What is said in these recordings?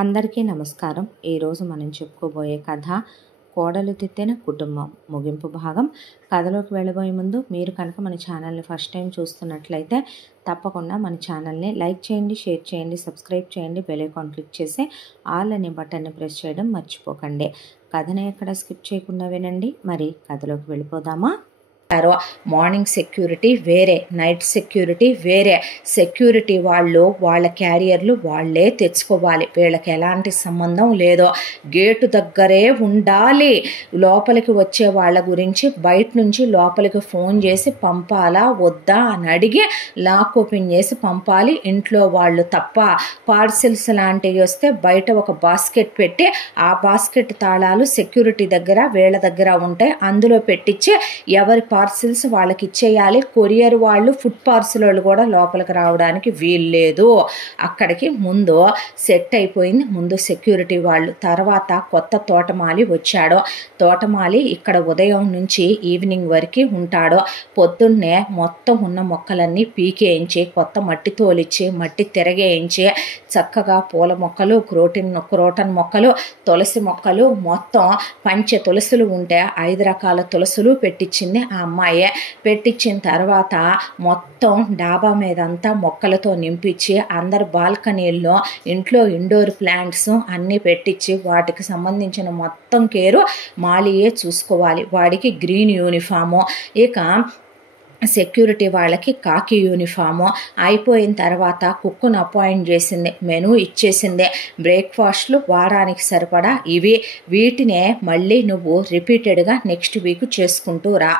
అందరికీ నమస్కారం. ఈరోజు మనం చెప్పుకోబోయే కథ కోడలు తిట్టిన కుటుంబం ముగింపు భాగం. కథలోకి వెళ్ళబోయే ముందు మీరు కనుక మన ఛానల్ని ఫస్ట్ టైం చూస్తున్నట్లయితే తప్పకుండా మన ఛానల్ని లైక్ చేయండి, షేర్ చేయండి, సబ్స్క్రైబ్ చేయండి, బెల్ ఐకాన్ క్లిక్ చేసి ఆల్ అనే బటన్ని ప్రెస్ చేయడం మర్చిపోకండి. కథని ఎక్కడ స్కిప్ చేయకుండా వినండి. మరి కథలోకి వెళ్ళిపోదామా? మార్నింగ్ సెక్యూరిటీ వేరే, నైట్ సెక్యూరిటీ వేరే. సెక్యూరిటీ వాళ్ళు వాళ్ళ క్యారియర్లు వాళ్ళే తెచ్చుకోవాలి, వీళ్ళకి ఎలాంటి సంబంధం లేదో. గేటు దగ్గరే ఉండాలి. లోపలికి వచ్చే వాళ్ళ గురించి బయట నుంచి లోపలికి ఫోన్ చేసి పంపాలా వద్దా అని అడిగి లాక్ ఓపెన్ చేసి పంపాలి. ఇంట్లో వాళ్ళు తప్ప. పార్సిల్స్ లాంటివి వస్తే బయట ఒక బాస్కెట్ పెట్టి ఆ బాస్కెట్ తాళాలు సెక్యూరిటీ దగ్గర వీళ్ళ దగ్గర ఉంటాయి, అందులో పెట్టించి ఎవరి పార్సిల్స్ వాళ్ళకి ఇచ్చేయాలి. కొరియర్ వాళ్ళు, ఫుడ్ పార్సిల్ వాళ్ళు కూడా లోపలికి రావడానికి వీల్లేదు. అక్కడికి ముందు సెట్ అయిపోయింది. ముందు సెక్యూరిటీ వాళ్ళు, తర్వాత కొత్త తోటమాలి వచ్చాడు. తోటమాలి ఇక్కడ ఉదయం నుంచి ఈవినింగ్ వరకు ఉంటాడు. పొద్దున్నే మొత్తం ఉన్న మొక్కలన్నీ పీకేయించి కొత్త మట్టి తోలిచ్చి మట్టి తిరగేయించి చక్కగా పూల మొక్కలు, క్రోటన్ మొక్కలు, తులసి మొక్కలు, మొత్తం పంచె తులసులు ఉంటే 5 రకాల తులసులు పెట్టించింది ఆ అమ్మాయే. పెట్టించిన తర్వాత మొత్తం డాబా మీదంతా మొక్కలతో నింపించి అందరు బాల్కనీల్లో ఇంట్లో ఇండోర్ ప్లాంట్స్ అన్నీ పెట్టించి వాటికి సంబంధించిన మొత్తం కేరు మాలియే చూసుకోవాలి. వాడికి గ్రీన్ యూనిఫాము, ఇక సెక్యూరిటీ వాళ్ళకి కాకి యూనిఫాము. అయిపోయిన తర్వాత కుక్కును అపాయింట్ చేసింది, మెనూ ఇచ్చేసింది. బ్రేక్ఫాస్ట్లు వారానికి సరిపడా ఇవి, వీటినే మళ్ళీ నువ్వు రిపీటెడ్గా నెక్స్ట్ వీక్ చేసుకుంటూ రా.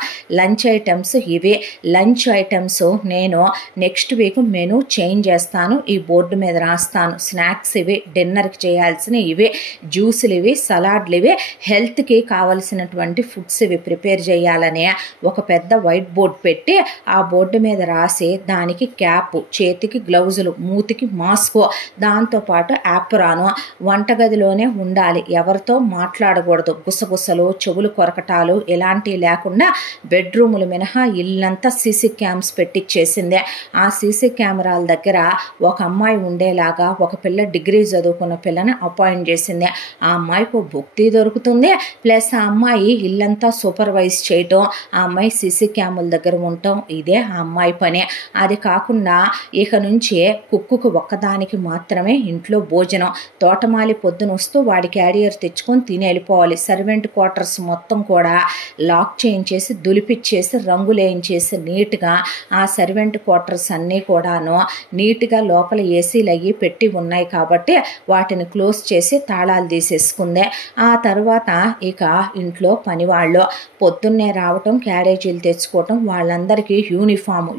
లంచ్ ఐటమ్స్ ఇవి. లంచ్ ఐటమ్స్ నేను నెక్స్ట్ వీక్ మెనూ చేంజ్ చేస్తాను, ఈ బోర్డు మీద రాస్తాను. స్నాక్స్ ఇవి, డిన్నర్కి చేయాల్సిన ఇవి, జ్యూసులు ఇవి, సలాడ్లు ఇవి, హెల్త్కి కావలసినటువంటి ఫుడ్స్ ఇవి ప్రిపేర్ చేయాలని ఒక పెద్ద వైట్ బోర్డ్ పెట్టి ఆ బోర్డు మీద రాసి దానికి క్యాప్, చేతికి గ్లౌజులు, మూతికి మాస్క్, దాంతోపాటు యాప్రాను. వంటగదిలోనే ఉండాలి, ఎవరితో మాట్లాడకూడదు. గుసగుసలు, చెవులు కొరకటాలు ఇలాంటివి లేకుండా బెడ్రూములు మినహా ఇల్లంతా సీసీ క్యామ్స్ పెట్టించేసిందే. ఆ సీసీ కెమెరాల దగ్గర ఒక అమ్మాయి ఉండేలాగా ఒక పిల్ల, డిగ్రీ చదువుకున్న పిల్లని అపాయింట్ చేసింది. ఆ అమ్మాయికి భుక్తి దొరుకుతుంది, ప్లస్ ఆ అమ్మాయి ఇల్లంతా సూపర్వైజ్ చేయటం, ఆ అమ్మాయి సీసీ క్యాముల దగ్గర ఉండటం, ఇదే ఆ అమ్మాయి పని. అది కాకుండా ఇక నుంచి కుక్కుకు ఒక్కదానికి మాత్రమే ఇంట్లో భోజనం. తోటమాలి పొద్దున వస్తూ వాడి క్యారియర్ తెచ్చుకొని తిని వెళ్ళిపోవాలి. సర్వెంట్ క్వార్టర్స్ మొత్తం కూడా లాక్ చేయించేసి దులిపిచ్చేసి రంగులేయించేసి నీట్గా ఆ సర్వెంట్ క్వార్టర్స్ అన్నీ కూడాను నీట్గా లోపల ఏసీలు అయ్యి పెట్టి ఉన్నాయి కాబట్టి వాటిని క్లోజ్ చేసి తాళాలు తీసేసుకుంది. ఆ తర్వాత ఇక ఇంట్లో పనివాళ్ళు పొద్దున్నే రావటం, క్యారేజీలు తెచ్చుకోవటం, వాళ్ళందరికీ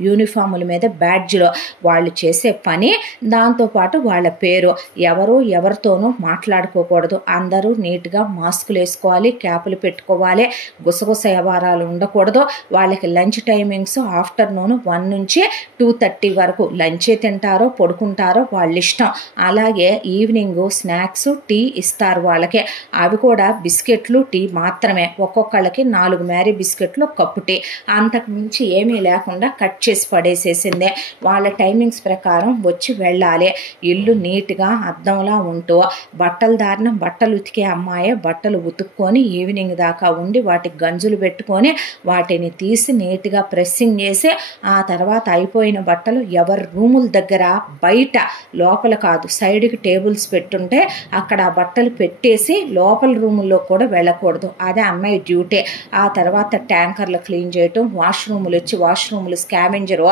యూనిఫాముల మీద బ్యాడ్జ్లు, వాళ్ళు చేసే పని, దాంతోపాటు వాళ్ళ పేరు. ఎవరు ఎవరితోనూ మాట్లాడుకోకూడదు, అందరూ నీట్గా మాస్కులు వేసుకోవాలి, క్యాపులు పెట్టుకోవాలి, గుసగుస వ్యవహారాలు ఉండకూడదు. వాళ్ళకి లంచ్ టైమింగ్స్ ఆఫ్టర్నూన్ 1 నుంచి 2:30 వరకు లంచే తింటారో పడుకుంటారో వాళ్ళ ఇష్టం. అలాగే ఈవినింగ్ స్నాక్స్, టీ ఇస్తారు వాళ్ళకి. అవి కూడా బిస్కెట్లు, టీ మాత్రమే. ఒక్కొక్కళ్ళకి 4 మ్యారీ బిస్కెట్లు, కప్పు టీ, అంతకు మించి ఏమీ లేకుండా కట్ చేసి పడేసేసిందే. వాళ్ళ టైమింగ్స్ ప్రకారం వచ్చి వెళ్ళాలి. ఇల్లు నీట్గా అద్దంలా ఉంటూ బట్టలు దారిన బట్టలు ఉతికే అమ్మాయి బట్టలు ఉతుక్కొని ఈవినింగ్ దాకా ఉండి వాటికి గంజులు పెట్టుకొని వాటిని తీసి నీట్గా ప్రెస్సింగ్ చేసి ఆ తర్వాత అయిపోయిన బట్టలు ఎవరి రూముల దగ్గర బయట, లోపల కాదు, సైడ్కి టేబుల్స్ పెట్టుంటే అక్కడ ఆ బట్టలు పెట్టేసి లోపల రూముల్లో కూడా వెళ్ళకూడదు, అదే అమ్మాయి డ్యూటీ. ఆ తర్వాత ట్యాంకర్లు క్లీన్ చేయటం, వాష్రూములు వచ్చి వాష్రూములు స్కావెంజర్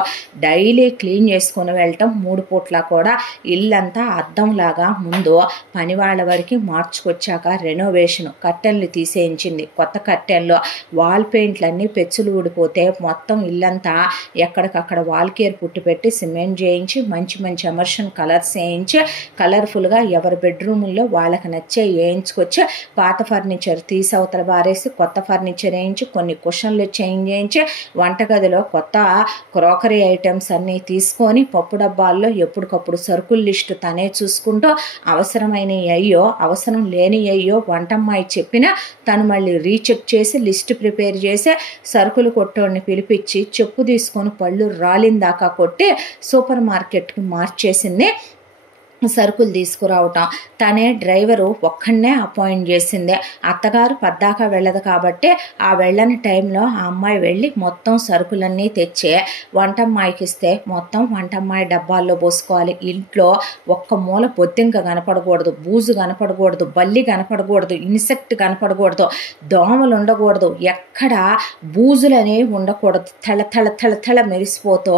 డైలీ క్లీన్ చేసుకొని వెళ్ళటం. 3 పూట్ల కూడా ఇల్లంతా అద్దంలాగా ముందు పని వాళ్ళ వరకు మార్చుకొచ్చాక రెనోవేషన్, కర్టెన్లు తీసేయించింది, కొత్త కర్టెన్లు, వాల్ పెయింట్లన్నీ పెచ్చులు ఊడిపోతే మొత్తం ఇల్లంతా ఎక్కడికక్కడ వాల్ కేర్ పుట్టి పెట్టి సిమెంట్ చేయించి మంచి మంచి ఎమర్షన్ కలర్స్ వేయించి కలర్ఫుల్గా ఎవరి బెడ్రూముల్లో వాళ్ళకి నచ్చే వేయించుకొచ్చి పాత ఫర్నిచర్ తీసి అవతల బారేసి కొత్త ఫర్నిచర్ వేయించి కొన్ని కుషన్లు చేంజ్ చేయించి వంటగదిలో కొత్త క్రోకరీ ఐటమ్స్ అన్నీ తీసుకొని పప్పు డబ్బాల్లో ఎప్పటికప్పుడు సరుకుల లిస్టు తనే చూసుకుంటూ అవసరమైనవి అయ్యో అవసరం లేని అయ్యో వంటమ్మాయి చెప్పినా తను మళ్ళీ రీచెక్ చేసి లిస్ట్ ప్రిపేర్ చేసి సరుకులు కొట్టోడిని పిలిపించి చెప్పు తీసుకొని పళ్ళు రాలిన దాకా కొట్టి సూపర్ మార్కెట్కి మార్చేసింది. సరుకులు తీసుకురావటం. తనే డ్రైవరు ఒక్కడనే అపాయింట్ చేసిందే. అత్తగారు పద్దాకా వెళ్ళదు కాబట్టి ఆ వెళ్ళని టైంలో ఆ అమ్మాయి వెళ్ళి మొత్తం సరుకులన్నీ తెచ్చే వంటమ్మాయికి ఇస్తే మొత్తం వంటమ్మాయి డబ్బాల్లో పోసుకోవాలి. ఇంట్లో ఒక్క మూల బొద్దింక కనపడకూడదు, బూజు కనపడకూడదు, బల్లి కనపడకూడదు, ఇన్సెక్ట్ కనపడకూడదు, దోమలు ఉండకూడదు, ఎక్కడ బూజులనేవి ఉండకూడదు. తళ తళ తళ తళ మెరిసిపోతూ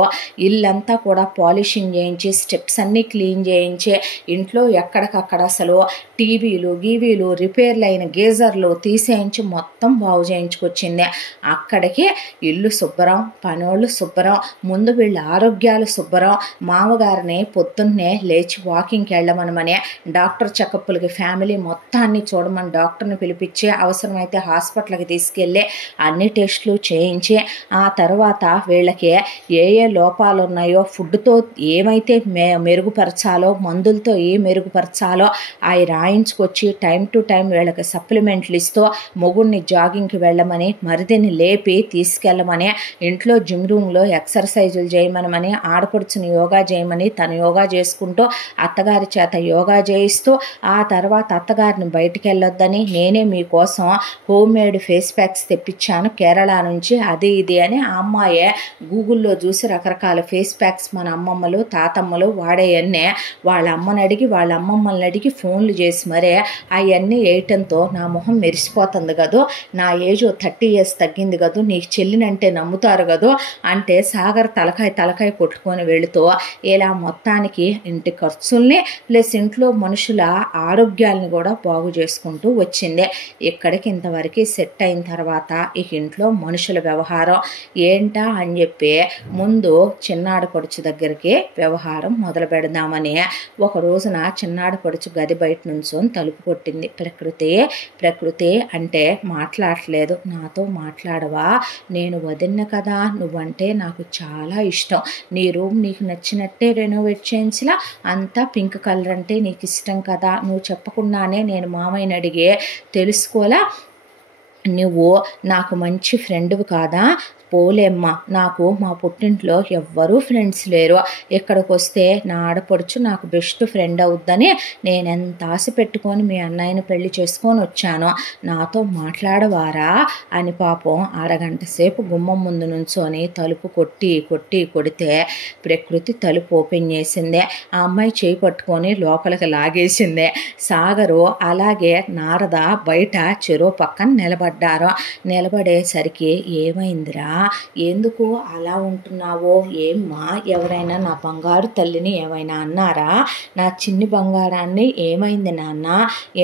ఇల్లంతా కూడా పాలిషింగ్ చేయించి స్టెప్స్ అన్నీ క్లీన్ చేయించి ఇంట్లో ఎక్కడికక్కడ అసలు టీవీలు గీవీలు రిపేర్లు అయిన గీజర్లు తీసేయించి మొత్తం బాగు చేయించుకొచ్చింది. అక్కడికి ఇల్లు శుభ్రం, పనోళ్ళు శుభ్రం, ముందు వీళ్ళ ఆరోగ్యాలు శుభ్రం. మామగారిని పొద్దున్నే లేచి వాకింగ్కి వెళ్ళమనమని, డాక్టర్ చెకప్లకి ఫ్యామిలీ మొత్తాన్ని చూడమని డాక్టర్ని పిలిపించి అవసరమైతే హాస్పిటల్కి తీసుకెళ్ళి అన్ని టెస్టులు చేయించి ఆ తర్వాత వీళ్ళకి ఏ లోపాలు ఉన్నాయో, ఫుడ్తో ఏమైతే మెరుగుపరచాలో, మందులతో ఏ మెరుగుపరచాలో అవి రాయించుకొచ్చి టైం టు టైం వీళ్ళకి సప్లిమెంట్లు ఇస్తూ మొగుడిని జాగింగ్కి వెళ్ళమని, మరిదిని లేపి తీసుకెళ్ళమని, ఇంట్లో జిమ్ రూమ్లో ఎక్సర్సైజులు చేయమనమని, ఆడపడుచుని యోగా చేయమని తను యోగా చేసుకుంటూ అత్తగారి చేత యోగా చేయిస్తూ ఆ తర్వాత అత్తగారిని బయటికి వెళ్ళొద్దని నేనే మీకోసం హోమ్ మేడ్ ఫేస్ ప్యాక్స్ తెప్పించాను కేరళ నుంచి, అది ఇది అని ఆ అమ్మాయే గూగుల్లో చూసి రకరకాల ఫేస్ ప్యాక్స్ మన అమ్మమ్మలు తాతమ్మలు వాడేయన్నే వాళ్ళ అమ్మని అడిగి వాళ్ళ అమ్మమ్మల్ని అడిగి ఫోన్లు చేసి మరే అవన్నీ వేయటంతో నా మొహం మెరిసిపోతుంది కదూ, నా ఏజ్ 30 years తగ్గింది కదూ, నీకు చెల్లినంటే నమ్ముతారు కదూ అంటే సాగర్ తలకాయ కొట్టుకొని వెళుతూ ఇలా మొత్తానికి ఇంటి ఖర్చుల్ని ప్లస్ ఇంట్లో మనుషుల ఆరోగ్యాలను కూడా బాగు చేసుకుంటూ వచ్చింది. ఇక్కడికి ఇంతవరకు సెట్ అయిన తర్వాత ఇక ఇంట్లో మనుషుల వ్యవహారం ఏంటా అని చెప్పి ముందు చిన్నాడు పొడుచు దగ్గరికి వ్యవహారం మొదలు పెడదామని ఒక రోజున చిన్నాడు పొడుచు గది బయట నుంచొని తలుపు కొట్టింది. ప్రకృతి అంటే మాట్లాడలేదు. నాతో మాట్లాడవా, నేను వదిన కదా, నువ్వంటే నాకు చాలా ఇష్టం, నీ రూమ్ నీకు నచ్చినట్టే రెనోవేట్ చేయించలా, అంతా పింక్ కలర్ అంటే నీకు ఇష్టం కదా, నువ్వు చెప్పకుండానే నేను మామయ్యని అడిగే తెలుసుకోలా, నువ్వు నాకు మంచి ఫ్రెండ్వి కాదా, పోలేమ్మ, నాకు మా పుట్టింట్లో ఎవ్వరూ ఫ్రెండ్స్ లేరు, ఇక్కడికి వస్తే నా ఆడపడుచు నాకు బెస్ట్ ఫ్రెండ్ అవుద్దని నేనెంత ఆశ పెట్టుకొని మీ అన్నయ్యని పెళ్లి చేసుకొని వచ్చాను, నాతో మాట్లాడవారా అని పాపం అరగంట సేపు గుమ్మం ముందు నుంచొని తలుపు కొడితే ప్రకృతి తలుపు ఓపెన్ చేసిందే. ఆ అమ్మాయి చేయి పట్టుకొని లోపలికి లాగేసిందే. సాగరు అలాగే నారద బయట చెరువు పక్కన నిలబడ్డారు. నిలబడేసరికి ఏమైందిరా, ఎందుకు అలా ఉంటున్నావో, ఏమ్మా ఎవరైనా నా బంగారు తల్లిని ఏమైనా అన్నారా, నా చిన్ని బంగారాన్ని ఏమైంది నాన్న,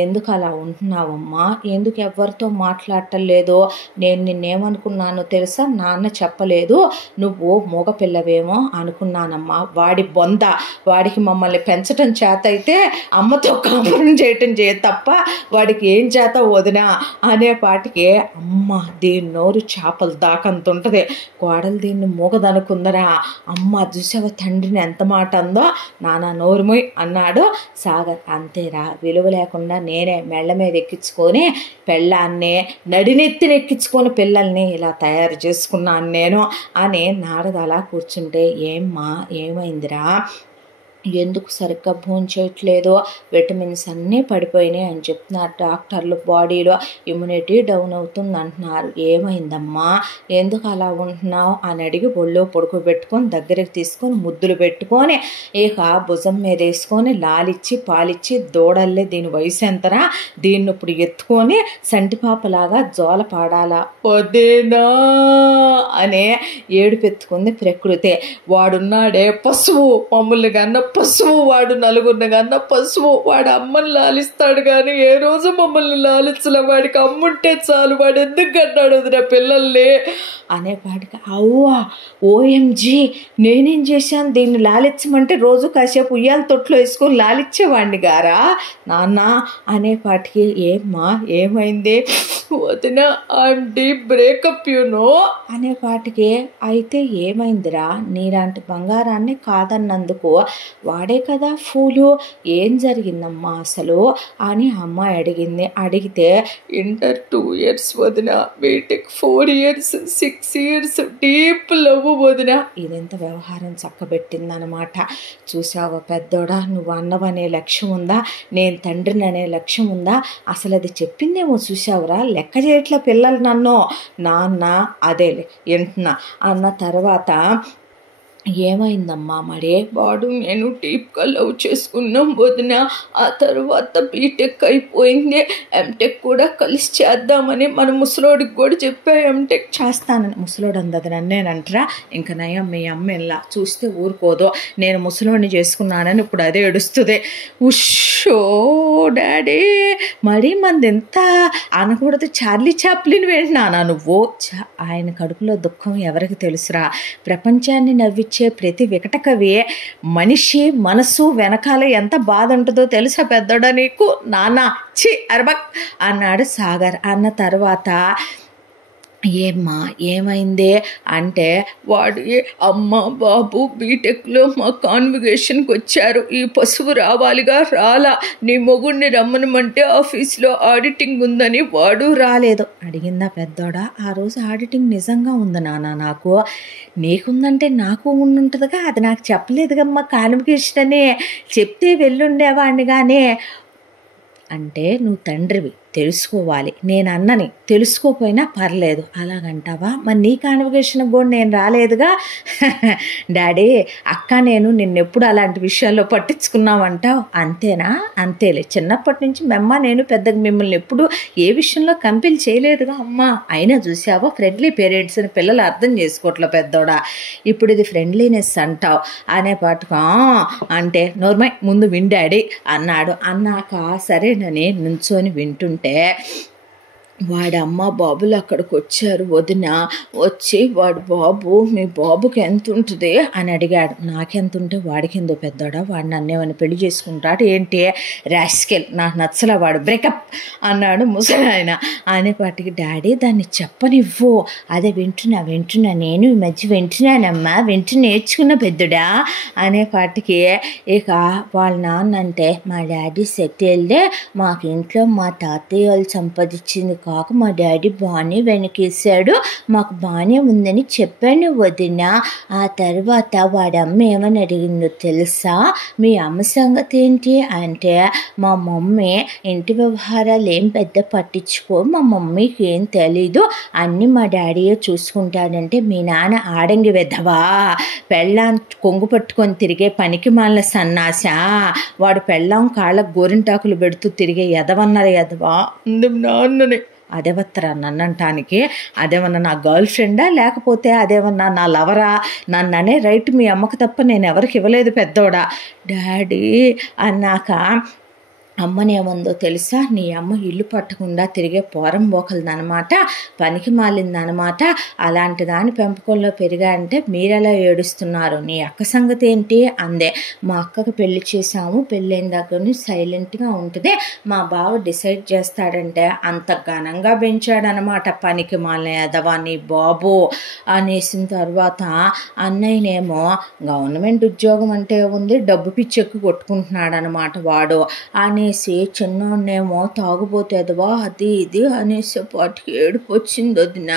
ఎందుకు అలా ఉంటున్నావమ్మా, ఎందుకు ఎవరితో మాట్లాడటం లేదు, నేను నిన్నేమనుకున్నానో తెలుసా, నాన్న చెప్పలేదు, నువ్వు మగపిల్లవేమో అనుకున్నానమ్మా, వాడి బొంద, వాడికి మమ్మల్ని పెంచటం చేత అయితే అమ్మతో కాపురం చేయటం తప్ప వాడికి ఏం చేత వదినా అనే పాటికి అమ్మ దీని నోరు చేపలు దాకంత ఉంటుంది, కోడలు దీన్ని మూగదనుకుందరా, అమ్మ చూసావా తండ్రిని ఎంత మాట అందో, నాన్న నోరుమోయ్ అన్నాడు సాగర్. అంతేరా, విలువ లేకుండా నేనే మెళ్ళ మీద ఎక్కించుకొని పెళ్ళాన్ని నడినెత్తినెక్కించుకొని పిల్లల్ని ఇలా తయారు చేసుకున్నాను నేను అని నారద అలా కూర్చుంటే, ఏమ్మా ఏమైందిరా, ఎందుకు సరిగ్గా భోంచేయట్లేదు, విటమిన్స్ అన్నీ పడిపోయినాయి అని చెప్తున్నారు డాక్టర్లు, బాడీలో ఇమ్యూనిటీ డౌన్ అవుతుంది అంటున్నారు, ఏమైందమ్మా, ఎందుకు అలా ఉంటున్నావు అని అడిగి ఒళ్ళో పడుకోబెట్టుకొని దగ్గరికి తీసుకొని ముద్దులు పెట్టుకొని ఇక భుజం మీద వేసుకొని లాలిచ్చి పాలిచ్చి దూడల్లే, దీని వయసు ఎంతరా, దీన్ని ఇప్పుడు ఎత్తుకొని సంటిపాపలాగా జోల పాడాలా వదేనా అనే ఏడుపెత్తుకుంది ప్రకృతి. వాడున్నాడే పశువు, మమ్మల్ని కన్నా పశువు, వాడు నలుగురిని కన్నా పశువు, వాడు అమ్మని లాలిస్తాడు కానీ ఏ రోజు మమ్మల్ని లాలించలే, వాడికి అమ్ముంటే చాలు, వాడు ఎందుకు కన్నాడు వదిన పిల్లల్ని అనేపాటికి అవ్వా ఓఎంజీ నేనేం చేశాను, దీన్ని లాలించమంటే రోజు కాసేపు ఉయ్యాల తొట్లో వేసుకొని లాలిచ్చేవాడిని గారా నాన్న అనేపాటికి, ఏమ్మా ఏమైంది వదిన, ఐఎమ్ డీప్ బ్రేకప్ యూనో అనేపాటికి, అయితే ఏమైందిరా, నీలాంటి బంగారాన్ని కాదన్నందుకు వాడే కదా ఫూలు, ఏం జరిగిందమ్మా అసలు అని అమ్మాయి అడిగితే ఇంటర్ 2 years వదిన, BTech 4 years, 6 years deep love వదిన. ఇదెంత వ్యవహారం చక్కబెట్టిందనమాట. చూసావా పెద్దోడా, నువ్వు అన్నవనే లక్ష్యం ఉందా, నేను తండ్రిని అనే లక్ష్యం ఉందా, అసలు అది చెప్పిందేమో చూసావురా, లెక్క చేయట్ల పిల్లలు నన్ను. నాన్న అదేలే వింటున్నా అన్న తర్వాత ఏమైందమ్మా మరి, వాడు నేను డీప్గా లవ్ చేసుకున్నాం వదిన. ఆ తర్వాత బీటెక్ అయిపోయింది, ఎంటెక్ కూడా కలిసి చేద్దామని మన ముసలోడికి కూడా చెప్పా, ఎంటెక్ చేస్తానని. ముసలోడు అందది నన్నేనంటరా, ఇంక నయం మీ అమ్మ ఇలా చూస్తే ఊరుకోదు, నేను ముసలోడిని చేసుకున్నానని ఇప్పుడు అదే ఏడుస్తుంది. ఉషో డాడీ, మరీ మంది ఎంత అనకూడదు, చార్లీ చాప్లిన్ వింటున్నానా నువ్వు? ఆయన కడుపులో దుఃఖం ఎవరికి తెలుసురా, ప్రపంచాన్ని నవ్వి ప్రతి వికటకవి మనిషి మనసు వెనకాల ఎంత బాధ ఉంటుందో తెలుసా పెద్దోడా నీకు? నాన్న చి అరబక్ అన్నాడు సాగర్. అన్న తర్వాత ఏమ్మా ఏమైంది అంటే, వాడి అమ్మ బాబు బీటెక్లో మా కాన్విగేషన్కి వచ్చారు, ఈ పశువు రావాలిగా రాలా, నీ మొగుడిని రమ్మనమంటే ఆఫీస్లో ఆడిటింగ్ ఉందని వాడు రాలేదు. అడిగిందా పెద్దోడా, ఆ రోజు ఆడిటింగ్ నిజంగా ఉంది నాన్న, నాకు నీకుందంటే నాకు ఉండుంటుందిగా, అది నాకు చెప్పలేదుగమ్మా కాన్విగేషన్ అని, చెప్తే వెళ్ళుండేవాడిని. కానీ అంటే నువ్వు తండ్రివి తెలుసుకోవాలి, నేను అన్నని తెలుసుకోపోయినా పర్లేదు అలాగంటావా? మరి నీ కాన్విగేషన్కి కూడా నేను రాలేదుగా. డాడీ అక్క నేను నిన్నెప్పుడు అలాంటి విషయాల్లో పట్టించుకున్నావంటావు, అంతేనా? అంతేలే, చిన్నప్పటి నుంచి మెమ్మ నేను పెద్దగా మిమ్మల్ని ఎప్పుడు ఏ విషయంలో కంపెల్ చేయలేదుగా అమ్మ. అయినా చూసావా ఫ్రెండ్లీ పేరెంట్స్ అని పిల్లలు అర్థం చేసుకోవట్లే పెద్దోడా. ఇప్పుడు ఇది ఫ్రెండ్లీనెస్ అంటావు అనే పాటుగా అంటే నోర్మై ముందు విన్ డాడీ అన్నాడు. అన్నాక సరేనని నుంచొని వింటుంటే వాడి అమ్మ బాబులు అక్కడికి వచ్చారు వదిన. వచ్చి వాడు బాబు మీ బాబుకి ఎంత ఉంటుంది అని అడిగాడు. నాకెంత ఉంటే వాడికి ఎంతో పెద్దోడా, వాడు నన్నేమని పెళ్లి చేసుకుంటాడు ఏంటి, రాస్కెల్ నాకు నచ్చలే వాడు, బ్రేకప్ అన్నాడు ముసలాయన. అనేపాటికి డాడీ దాన్ని చెప్పనివ్వు, అదే వింటున్నా నేను ఈ మధ్య వింటున్నానమ్మా, వింటూ నేర్చుకున్న పెద్దడా అనేపాటికి ఇక వాళ్ళ నాన్న అంటే మా డాడీ సెటిల్డే, మాకు ఇంట్లో మా తాతయ్య వాళ్ళు సంపాదించింది కాక మా డాడీ బాగానే వెనకేసాడు, మాకు బాగానే ఉందని చెప్పాను వదిన. ఆ తర్వాత వాడి అమ్మ ఏమని అడిగిందో తెలుసా, మీ అమ్మ సంగతి ఏంటి అంటే, మా మమ్మీ ఇంటి వ్యవహారాలు ఏం పెద్ద పట్టించుకో, మా మమ్మీకి ఏం తెలీదు, అన్నీ మా డాడీయే చూసుకుంటాడంటే, మీ నాన్న ఆడంగి వెధవా, పెళ్ళాం కొంగు పట్టుకొని తిరిగే పనికి మాలిన సన్నాసా, వాడు పెళ్ళాం కాళ్ళకు గోరింటాకులు పెడుతూ తిరిగే ఎదవన్నారు ఎదవా నాన్నని. అదేవత్తరా నన్నంటానికి, అదేమన్నా నా గర్ల్ ఫ్రెండా లేకపోతే అదేమన్నా నా లవరా, నన్ననే రైట్ మీ అమ్మకు తప్ప నేను ఎవరికి ఇవ్వలేదు పెద్దోడా. డాడీ అన్నాక అమ్మనేముందో తెలుసా, నీ అమ్మ ఇల్లు పట్టకుండా తిరిగే పోరం బోకలదనమాట, పనికి మాలిందనమాట, అలాంటి దాని పెంపకంలో పెరిగా అంటే మీరెలా ఏడుస్తున్నారు, నీ అక్క సంగతి ఏంటి అందే. మా అక్కకు పెళ్లి చేశాము, పెళ్ళైన దగ్గర నుంచి సైలెంట్గా ఉంటుంది, మా బావ డిసైడ్ చేస్తాడంటే అంత ఘనంగా పెంచాడనమాట, పనికి మాలిన ఎదవా నీ బాబు అనేసిన తర్వాత అన్నయ్యనేమో గవర్నమెంట్ ఉద్యోగం అంటే ఉంది, డబ్బు పిచ్చెక్కి కొట్టుకుంటున్నాడు అనమాట వాడు. అనేసి చిన్నోన్నేమో తాగుపోతేదవా అది ఇది అనేసి పాటికి ఏడుపు వచ్చింది వదిన.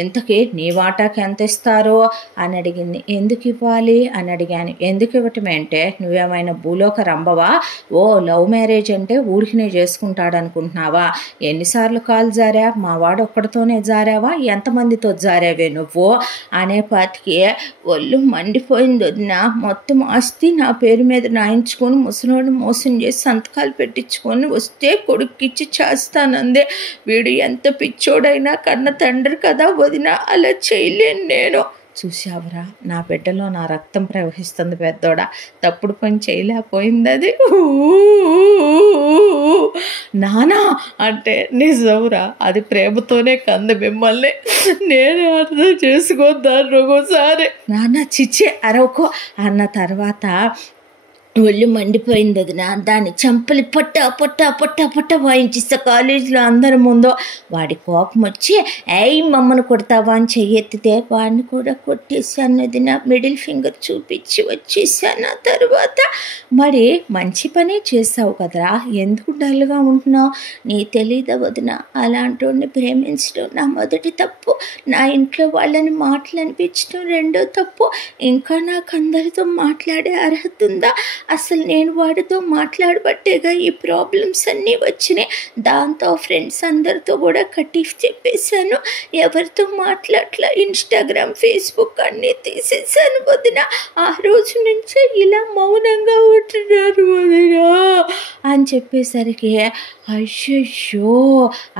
ఎంతకి నీ వాటాకి ఎంత ఇస్తారు అని అడిగింది. ఎందుకు ఇవ్వాలి అని అడిగాను. ఎందుకు ఇవ్వటం అంటే, నువ్వేమైనా భూలోక రంభవా, ఓ లవ్ మ్యారేజ్ అంటే ఊరికినే చేసుకుంటాడు అనుకుంటున్నావా, ఎన్నిసార్లు కాలు జారా, మా వాడు ఒక్కడితోనే జారావా, ఎంతమందితో జారావే నువ్వు అనేపాటికి ఒళ్ళు మండిపోయింది వదిన. మొత్తం ఆస్తి నా పేరు మీద రాయించుకొని ముసలోడిని మోసం చేసి సంతకాలు పెట్టించుకొని వస్తే కొడుక్కిచ్చి చేస్తానందే. వీడు ఎంత పిచ్చోడైనా కన్న తండ్రి కదా వదిన, అలా చేయలేను నేను. చూసావురా, నా బిడ్డలో నా రక్తం ప్రవహిస్తుంది పెద్దోడా, తప్పుడు పని చేయలేకపోయింది అది. నానా అంటే నిజంరా, అది ప్రేమతోనే కంది మిమ్మల్ని, నేనే అర్థం చేసుకోద్దాను ఒకసారి. నాన్న చిచ్చే అరవకో అన్న తర్వాత ఒళ్ళు మండిపోయింది వదిన. దాన్ని చంపలి పొట్ట పొట్ట పొట్ట పొట్ట వాయించిస్తా కాలేజీలో అందరి ముందు. వాడి కోపం వచ్చి ఏయ్ మమ్మను కొడతావా అని చెయ్యెత్తితే వాడిని కూడా కొట్టేశాను వదిన. మిడిల్ ఫింగర్ చూపించి వచ్చేసాను. ఆ తర్వాత మరి మంచి పనే చేసావు కదరా, ఎందుకు డల్గా ఉంటున్నావు? నీ తెలీదా వదిన, అలాంటి వాడిని ప్రేమించడం నా మొదటి తప్పు, నా ఇంట్లో వాళ్ళని మాటలు అనిపించడం రెండో తప్పు. ఇంకా నాకు అందరితో మాట్లాడే అర్హత ఉందా? అసలు నేను వాడితో మాట్లాడబట్టేగా ఈ ప్రాబ్లమ్స్ అన్నీ వచ్చినాయి. దాంతో ఫ్రెండ్స్ అందరితో కూడా కటీఫ్ చెప్పేశాను. ఎవరితో మాట్లాడలా, ఇన్స్టాగ్రామ్ ఫేస్బుక్ అన్నీ తీసేసాను వదిన. ఆ రోజు నుంచే ఇలా మౌనంగా ఉంటున్నారు వదిన అని చెప్పేసరికి అయ్యయ్యో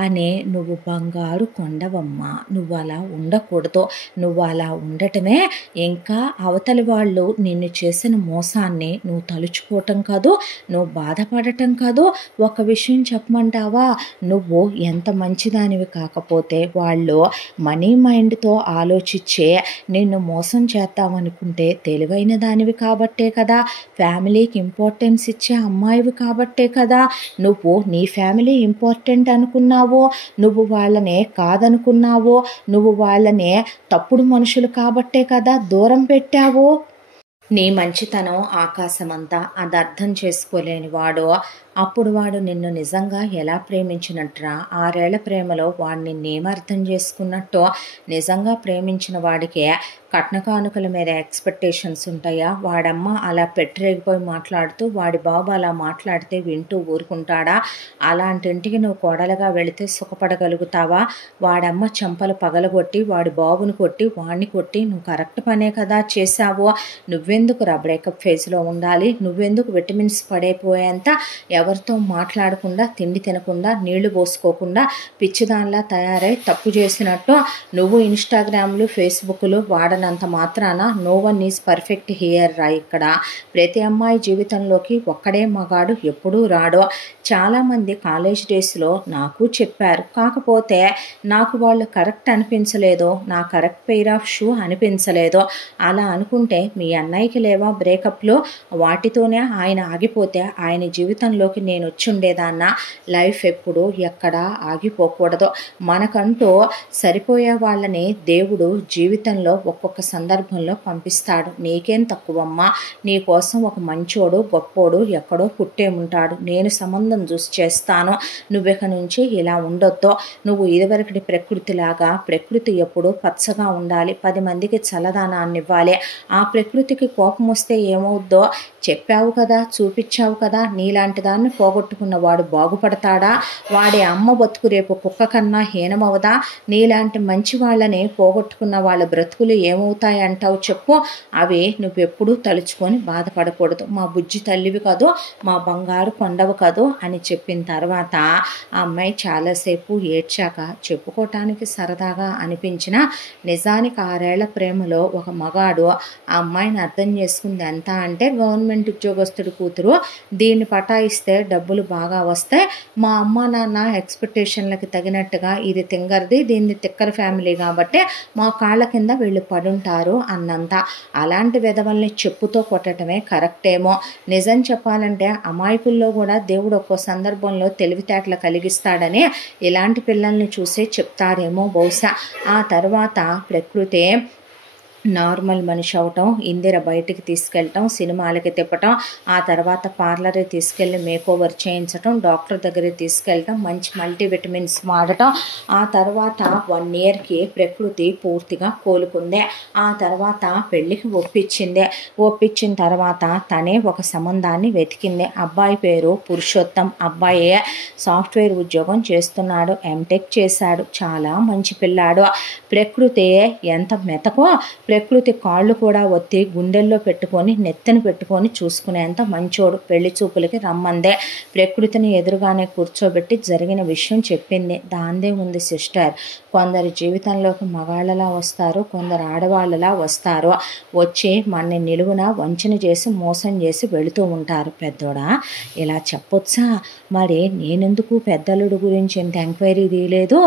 అని, నువ్వు బంగారు కొండవమ్మా, నువ్వు అలా ఉండకూడదు. నువ్వు అలా ఉండటమే ఇంకా అవతలి వాళ్ళు నిన్ను చేసిన మోసాన్ని నువ్వు తలుచుకోవటం కాదు, నువ్వు బాధపడటం కాదు. ఒక విషయం చెప్పమంటావా, నువ్వు ఎంత మంచిదానివి కాకపోతే వాళ్ళు మనీ మైండ్తో ఆలోచించే నిన్ను మోసం చేద్దామనుకుంటే తెలివైన దానివి కాబట్టే కదా, ఫ్యామిలీకి ఇంపార్టెన్స్ ఇచ్చే అమ్మాయివి కాబట్టే కదా నువ్వు నీ ఫ్యామిలీ ఇంపార్టెంట్ అనుకున్నావో, నువ్వు వాళ్ళనే కాదనుకున్నావో, నువ్వు వాళ్ళనే తప్పుడు మనుషులు కాబట్టే కదా దూరం పెట్టావో. నీ మంచితనం ఆకాశమంతా, అది అర్థం చేసుకోలేని వాడు అప్పుడు వాడు నిన్ను నిజంగా ఎలా ప్రేమించినట్రా? 6 ఏళ్ల ప్రేమలో వాడు నిన్నేమర్థం చేసుకున్నట్టు? నిజంగా ప్రేమించిన వాడికి కట్న కానుకల మీద ఎక్స్పెక్టేషన్స్ ఉంటాయా? వాడమ్మ అలా పెట్టరేగిపోయి మాట్లాడుతూ వాడి బాబు అలా మాట్లాడితే వింటూ ఊరుకుంటాడా? అలాంటి ఇంటికి నువ్వు కోడలుగా వెళితే సుఖపడగలుగుతావా? వాడమ్మ చెంపలు పగలగొట్టి వాడి బాబుని కొట్టి వాడిని కొట్టి నువ్వు కరెక్ట్ పనే కదా చేశావు. నువ్వెందుకు బ్రేకప్ ఫేజ్లో ఉండాలి? నువ్వెందుకు విటమిన్స్ పడైపోయేంత ఎవరితో మాట్లాడకుండా, తిండి తినకుండా, నీళ్లు పోసుకోకుండా పిచ్చిదానిలా తయారై తప్పు చేసినట్టు నువ్వు ఇన్స్టాగ్రామ్లు ఫేస్బుక్లు వాడనంత మాత్రాన no one is perfect here రా. ఇక్కడ ప్రతి అమ్మాయి జీవితంలోకి ఒక్కడే మగాడు ఎప్పుడూ రాడు. చాలామంది కాలేజ్ డేస్లో నాకు చెప్పారు, కాకపోతే నాకు వాళ్ళు కరెక్ట్ అనిపించలేదు, నా కరెక్ట్ పెయిర్ ఆఫ్ షూ అనిపించలేదు. అలా అనుకుంటే మీ అన్నయ్యకి లేవా బ్రేకప్లు? వాటితోనే ఆయన ఆగిపోతే ఆయన జీవితంలోకి నేను వచ్చి ఉండేదాన్న. లైఫ్ ఎప్పుడు ఎక్కడా ఆగిపోకూడదు. మనకంటూ సరిపోయే వాళ్ళని దేవుడు జీవితంలో ఒక్కొక్క సందర్భంలో పంపిస్తాడు. నీకేం తక్కువమ్మా, నీ కోసం ఒక మంచోడు గొప్పోడు ఎక్కడో పుట్టే ఉంటాడు. నేను సంబంధం చూసి చేస్తాను. నువ్విక నుంచి ఇలా ఉండొద్దు. నువ్వు ఇదివరకటి ప్రకృతిలాగా, ప్రకృతి ఎప్పుడు పచ్చగా ఉండాలి, 10 మందికి చల్లదానాన్ని ఇవ్వాలి. ఆ ప్రకృతికి కోపం వస్తే ఏమవుద్దో చెప్పావు కదా, చూపించావు కదా. నీలాంటి దాన్ని పోగొట్టుకున్న వాడు బాగుపడతాడా? వాడి అమ్మ బతుకు రేపు కుక్క కన్నా హీనమవదా? నీలాంటి మంచి వాళ్ళని పోగొట్టుకున్న వాళ్ళ బ్రతుకులు ఏమవుతాయి అంటావు చెప్పు. అవి నువ్వెప్పుడూ తలుచుకొని బాధపడకూడదు. మా బుజ్జి తల్లివి కాదు, మా బంగారు కొండవు కాదు అని చెప్పిన తర్వాత ఆ అమ్మాయి చాలాసేపు ఏడ్చాక చెప్పుకోవటానికి సరదాగా అనిపించిన నిజానికి 6 ఏళ్ల ప్రేమలో ఒక మగాడు ఆ అమ్మాయిని అర్థం చేసుకుంది ఎంత అంటే, గవర్నమెంట్ ఉద్యోగస్తుడి కూతురు, దీన్ని పటాయిస్తే డబ్బులు బాగా వస్తాయి, మా అమ్మ నాన్న ఎక్స్పెక్టేషన్లకి తగినట్టుగా ఇది తింగర్ది, దీన్ని తిక్కర ఫ్యామిలీ కాబట్టి మా కాళ్ళ కింద వీళ్ళు పడుంటారు అన్నంత. అలాంటి విధవల్ని చెప్పుతో కొట్టడమే కరెక్టేమో. నిజం చెప్పాలంటే అమాయకుల్లో కూడా దేవుడు ఒక్కో సందర్భంలో తెలివితేటలు కలిగిస్తాడని ఇలాంటి పిల్లల్ని చూసే చెప్తారేమో బహుశా. ఆ తర్వాత ప్రకృతి నార్మల్ మనిషి అవటం, ఇందిర బయటికి తీసుకెళ్ళటం, సినిమాలకి తిప్పటం, ఆ తర్వాత పార్లర్కి తీసుకెళ్ళి మేకోవర్ చేయించటం, డాక్టర్ దగ్గరికి తీసుకెళ్ళటం, మంచి మల్టీవిటమిన్స్ వాడటం. ఆ తర్వాత 1 ఇయర్కి ప్రకృతి పూర్తిగా కోలుకుంది. ఆ తర్వాత పెళ్ళికి ఒప్పించిన తర్వాత తనే ఒక సంబంధాన్ని వెతికింది. అబ్బాయి పేరు పురుషోత్తం. అబ్బాయి సాఫ్ట్వేర్ ఉద్యోగం చేస్తున్నాడు, ఎంటెక్ చేశాడు, చాలా మంచి పిల్లాడు. ప్రకృతి ఎంత మెతకో, ప్రకృతి కాళ్ళు కూడా ఒత్తి గుండెల్లో పెట్టుకొని నెత్తిని పెట్టుకొని చూసుకునేంత మంచోడు. పెళ్లి చూపులకి రమ్మందే. ప్రకృతిని ఎదురుగానే కూర్చోబెట్టి జరిగిన విషయం చెప్పింది. దాందే ఉంది సిస్టర్, కొందరు జీవితంలోకి మగాళ్ళలా వస్తారు, కొందరు ఆడవాళ్ళలా వస్తారు. వచ్చి మనని నిలువున వంచన చేసి మోసం చేసి వెళుతూ ఉంటారు. పెద్దోడా ఇలా చెప్పొచ్చా? మరి నేనెందుకు పెద్దలుడు గురించి ఇంత ఎంక్వైరీ తీయలేదు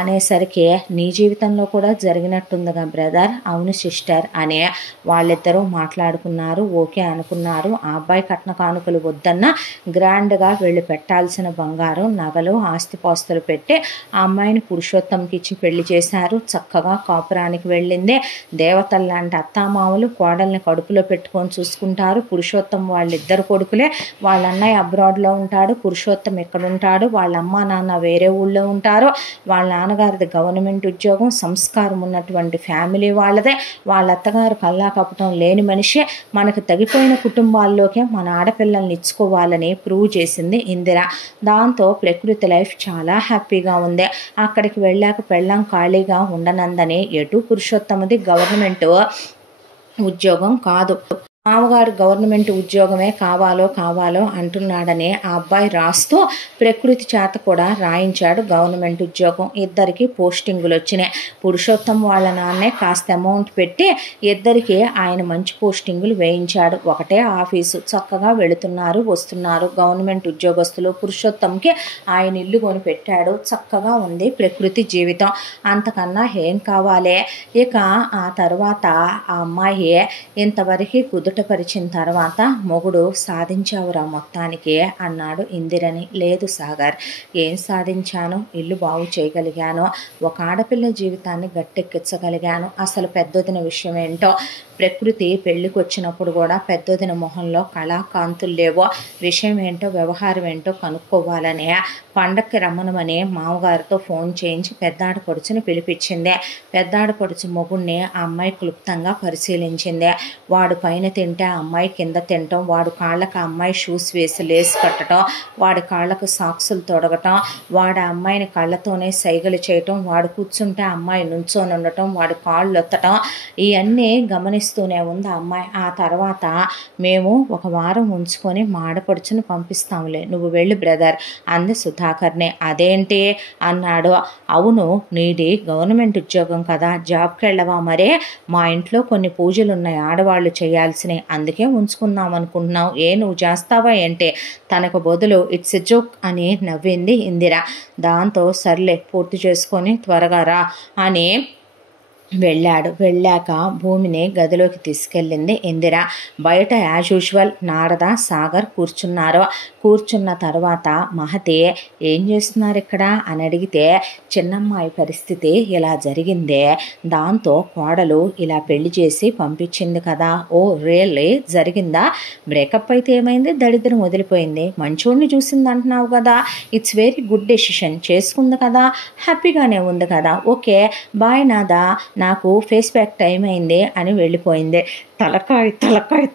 అనేసరికి నీ జీవితంలో కూడా జరిగినట్టుందిగా బ్రదర్. అవును సిస్టర్ అని వాళ్ళిద్దరూ మాట్లాడుకున్నారు. ఓకే అనుకున్నారు. ఆ అబ్బాయి కట్న కానుకలు వద్దన్న గ్రాండ్గా వెళ్ళి పెట్టాల్సిన బంగారం, నగలు, ఆస్తిపాస్తులు పెట్టి ఆ అమ్మాయిని పురుషోత్తంకి ఇచ్చి పెళ్లి చేశారు. చక్కగా కాపురానికి వెళ్ళింది. దేవతలు లాంటి అత్తామామలు కోడల్ని కడుపులో పెట్టుకొని చూసుకుంటారు. పురుషోత్తం వాళ్ళిద్దరు కొడుకులే. వాళ్ళ అన్నయ్య అబ్రాడ్లో ఉంటాడు, పురుషోత్తం ఎక్కడుంటాడు, వాళ్ళ అమ్మ నాన్న వేరే ఊళ్ళో ఉంటారు. వాళ్ళ నాన్నగారిది గవర్నమెంట్ ఉద్యోగం, సంస్కారం ఉన్నటువంటి ఫ్యామిలీ వాళ్ళదే. వాళ్ళ అత్తగారు కల్లా కపటం లేని మనిషి. మనకు తగిపోయిన కుటుంబాల్లోకే మన ఆడపిల్లల్ని ఇచ్చుకోవాలని ప్రూవ్ చేసింది ఇందిర. దాంతో ప్రకృతి లైఫ్ చాలా హ్యాపీగా ఉంది. అక్కడికి వెళ్ళాక పెళ్ళాం ఖాళీగా ఉండనందని ఎటు పురుషోత్తమది గవర్నమెంట్ ఉద్యోగం కాదు, మామగారు గవర్నమెంట్ ఉద్యోగమే కావాలో అంటున్నాడని ఆ అబ్బాయి రాస్తూ ప్రకృతి చేత కూడా రాయించాడు గవర్నమెంట్ ఉద్యోగం. ఇద్దరికి పోస్టింగులు వచ్చినాయి. పురుషోత్తం వాళ్ళ నాన్నే కాస్త అమౌంట్ పెట్టి ఇద్దరికి ఆయన మంచి పోస్టింగులు వేయించాడు. ఒకటే ఆఫీసు, చక్కగా వెళుతున్నారు వస్తున్నారు గవర్నమెంట్ ఉద్యోగస్తులు. పురుషోత్తంకి ఆయన ఇల్లు కొని పెట్టాడు. చక్కగా ఉంది ప్రకృతి జీవితం. అంతకన్నా ఏం కావాలి? ఇక ఆ తర్వాత ఆ అమ్మాయి ఇంతవరకు పరిచిన తర్వాత మొగుడు సాధించావురా మొత్తానికి అన్నాడు ఇందిరని. లేదు సాగర్, ఏం సాధించాను? ఇల్లు బాగు చేయగలిగాను, ఒక ఆడపిల్ల జీవితాన్ని గట్టెక్కించగలిగాను. అసలు పెద్దొదిన విషయం ఏంటో, ప్రకృతి పెళ్ళికి వచ్చినప్పుడు కూడా పెద్దొదిన మొహంలో కళాకాంతులు లేవో, విషయం ఏంటో వ్యవహారం ఏంటో కనుక్కోవాలనే పండక్కి రమ్మనమని మామగారితో ఫోన్ చేయించి పెద్దాడపడుచుని పిలిపించింది. పెద్దాడపడుచు మొగుడిని ఆ అమ్మాయి క్లుప్తంగా పరిశీలించింది. వాడు పైన తింటే ఆ అమ్మాయి కింద తినటం, వాడు కాళ్ళకు ఆ అమ్మాయి షూస్ వేసి లేసి కట్టడం, వాడి కాళ్ళకు సాక్సులు తొడగటం, వాడు ఆ అమ్మాయిని కళ్ళతోనే సైగలు చేయటం, వాడు కూర్చుంటే ఆ అమ్మాయి నుంచొని ఉండటం, వాడి కాళ్ళు ఒత్తటం, ఇవన్నీ గమనిస్తూనే ఉంది ఆ అమ్మాయి. ఆ తర్వాత మేము ఒక వారం ఉంచుకొని మా ఆడపడుచుని పంపిస్తాంలే, నువ్వు వెళ్ళి బ్రదర్ అంది సుధాకర్ని. అదేంటి అన్నాడు. అవును, నీది గవర్నమెంట్ ఉద్యోగం కదా, జాబ్కి వెళ్ళవా? మరే మా ఇంట్లో కొన్ని పూజలు ఉన్నాయి ఆడవాళ్ళు చేయాల్సినవి, అందుకే ఉంచుకుందాం అనుకుంటున్నావు. నువ్వు చేస్తావా ఏంటి? తనకు బదులు ఇట్స్ ఎ జోక్ అని నవ్వింది ఇందిర. దాంతో సర్లే పూర్తి చేసుకొని త్వరగా రా అని వెళ్ళాడు. వెళ్ళాక భూమిని గదిలోకి తీసుకెళ్ళింది ఇందిర. బయట యాజ్ యూజువల్ నారద, సాగర్ కూర్చున్నారు. కూర్చున్న తర్వాత మహతి ఏం చేస్తున్నారు ఇక్కడ అని అడిగితే, చిన్నమ్మాయి పరిస్థితి ఇలా జరిగిందే, దాంతో కోడలు ఇలా పెళ్లి చేసి పంపించింది కదా. ఓ రియల్లీ జరిగిందా? బ్రేకప్ అయితే ఏమైంది? దరిద్రం వదిలిపోయింది. మంచోడిని చూసింది అంటున్నావు కదా, ఇట్స్ వెరీ గుడ్ డెసిషన్. చేసుకుంది కదా, హ్యాపీగానే ఉంది కదా. ఓకే బాయ్ నాదా, నాకు ఫేస్ ప్యాక్ టైం అయింది అని వెళ్ళిపోయింది.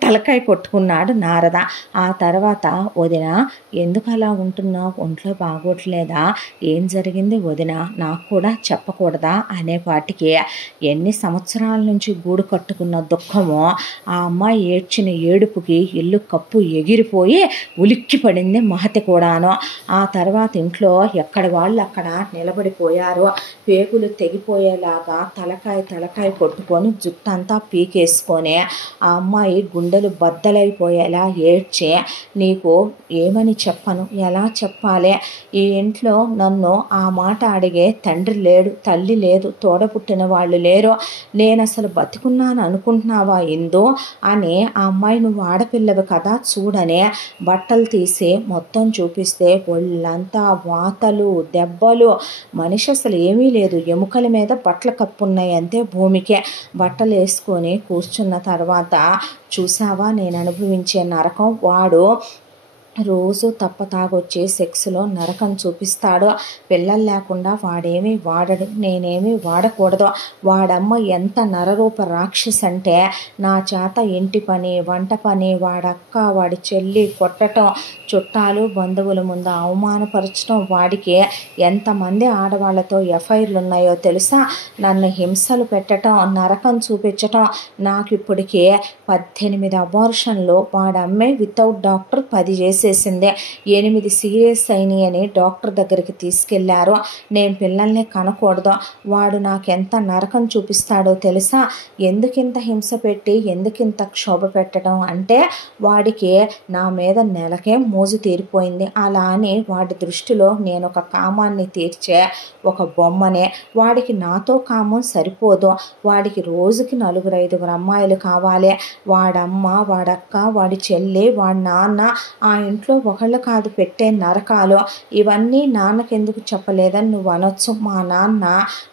తలకాయ కొట్టుకున్నాడు నారద. ఆ తర్వాత వదిన ఎందుకు అలా ఉంటున్నావు? ఒంట్లో బాగోట్లేదా? ఏం జరిగింది వదిన? నాకు కూడా చెప్పకూడదా అనేపాటికి ఎన్ని సంవత్సరాల నుంచి గూడు కట్టుకున్న దుఃఖమో ఆ అమ్మాయి ఏడ్చిన ఏడుపుకి ఇల్లు కప్పు ఎగిరిపోయి ఉలిక్కి పడింది మహతి కూడాను. ఆ తర్వాత ఇంట్లో ఎక్కడ వాళ్ళు అక్కడ నిలబడిపోయారు. పేగులు తెగిపోయేలాగా తలకాయ కొట్టుకొని జుట్టంతా పీకేసుకొని ఆ అమ్మాయి గుండెలు బద్దలైపోయేలా ఏడ్చే, నీకు ఏమని చెప్పను, ఎలా చెప్పాలి? ఈ ఇంట్లో నన్ను ఆ మాట అడిగే తండ్రి లేడు, తల్లి లేదు, తోడపుట్టిన వాళ్ళు లేరు, నేను అసలు బతికున్నాను అనుకుంటున్నావా ఇందు అని ఆ అమ్మాయి నువ్వు ఆడపిల్లవి కదా చూడనే బట్టలు తీసి మొత్తం చూపిస్తే ఒళ్ళంతా వాతలు దెబ్బలు, మనిషి అసలు ఏమీ లేదు, ఎముకల మీద బట్టలు కప్పున్నాయి అంతే. భూమికే బట్టలు వేసుకొని కూర్చున్న తర్వాత చూసావా నేను అనుభవించే నరకం, వాడు రోజు తాగొచ్చి సెక్స్లో నరకం చూపిస్తాడు. పిల్లలు లేకుండా వాడేమీ వాడడు, నేనేమీ వాడకూడదు. వాడమ్మ ఎంత నరరూప రాక్షసి అంటే నా చేత ఇంటి పని వంట పని, వాడక్క వాడి చెల్లి కొట్టడం, చుట్టాలు బంధువుల ముందు అవమానపరచడం, వాడికి ఎంతమంది ఆడవాళ్లతో ఎఫ్ఐఆర్లు ఉన్నాయో తెలుసా, నన్ను హింసలు పెట్టడం, నరకం చూపించటం. నాకు ఇప్పటికే 18 అబార్షన్లు వాడమ్మే వితౌట్ డాక్టర్ 10 చేసి తీసేసింది. 8 సీరియస్ అయినాయి అని డాక్టర్ దగ్గరికి తీసుకెళ్లారు. నేను పిల్లల్ని కనకూడదు, వాడు నాకెంత నరకం చూపిస్తాడో తెలుసా, ఎందుకింత హింస పెట్టి ఎందుకింత క్షోభ పెట్టడం అంటే వాడికి నా మీద నెలకే మోజు తీరిపోయింది. అలా అని వాడి దృష్టిలో నేను ఒక కామాన్ని తీర్చే ఒక బొమ్మనే. వాడికి నాతో కామం సరిపోదు, వాడికి రోజుకి 4-5 అమ్మాయిలు కావాలి. వాడమ్మ, వాడక్క, వాడి చెల్లి, వాడి నాన్న, ఆ ఇంట్లో ఒకళ్ళు కాదు పెట్టే నరకాలు. ఇవన్నీ నాన్నకెందుకు చెప్పలేదని నువ్వు అనొచ్చు. మా నాన్న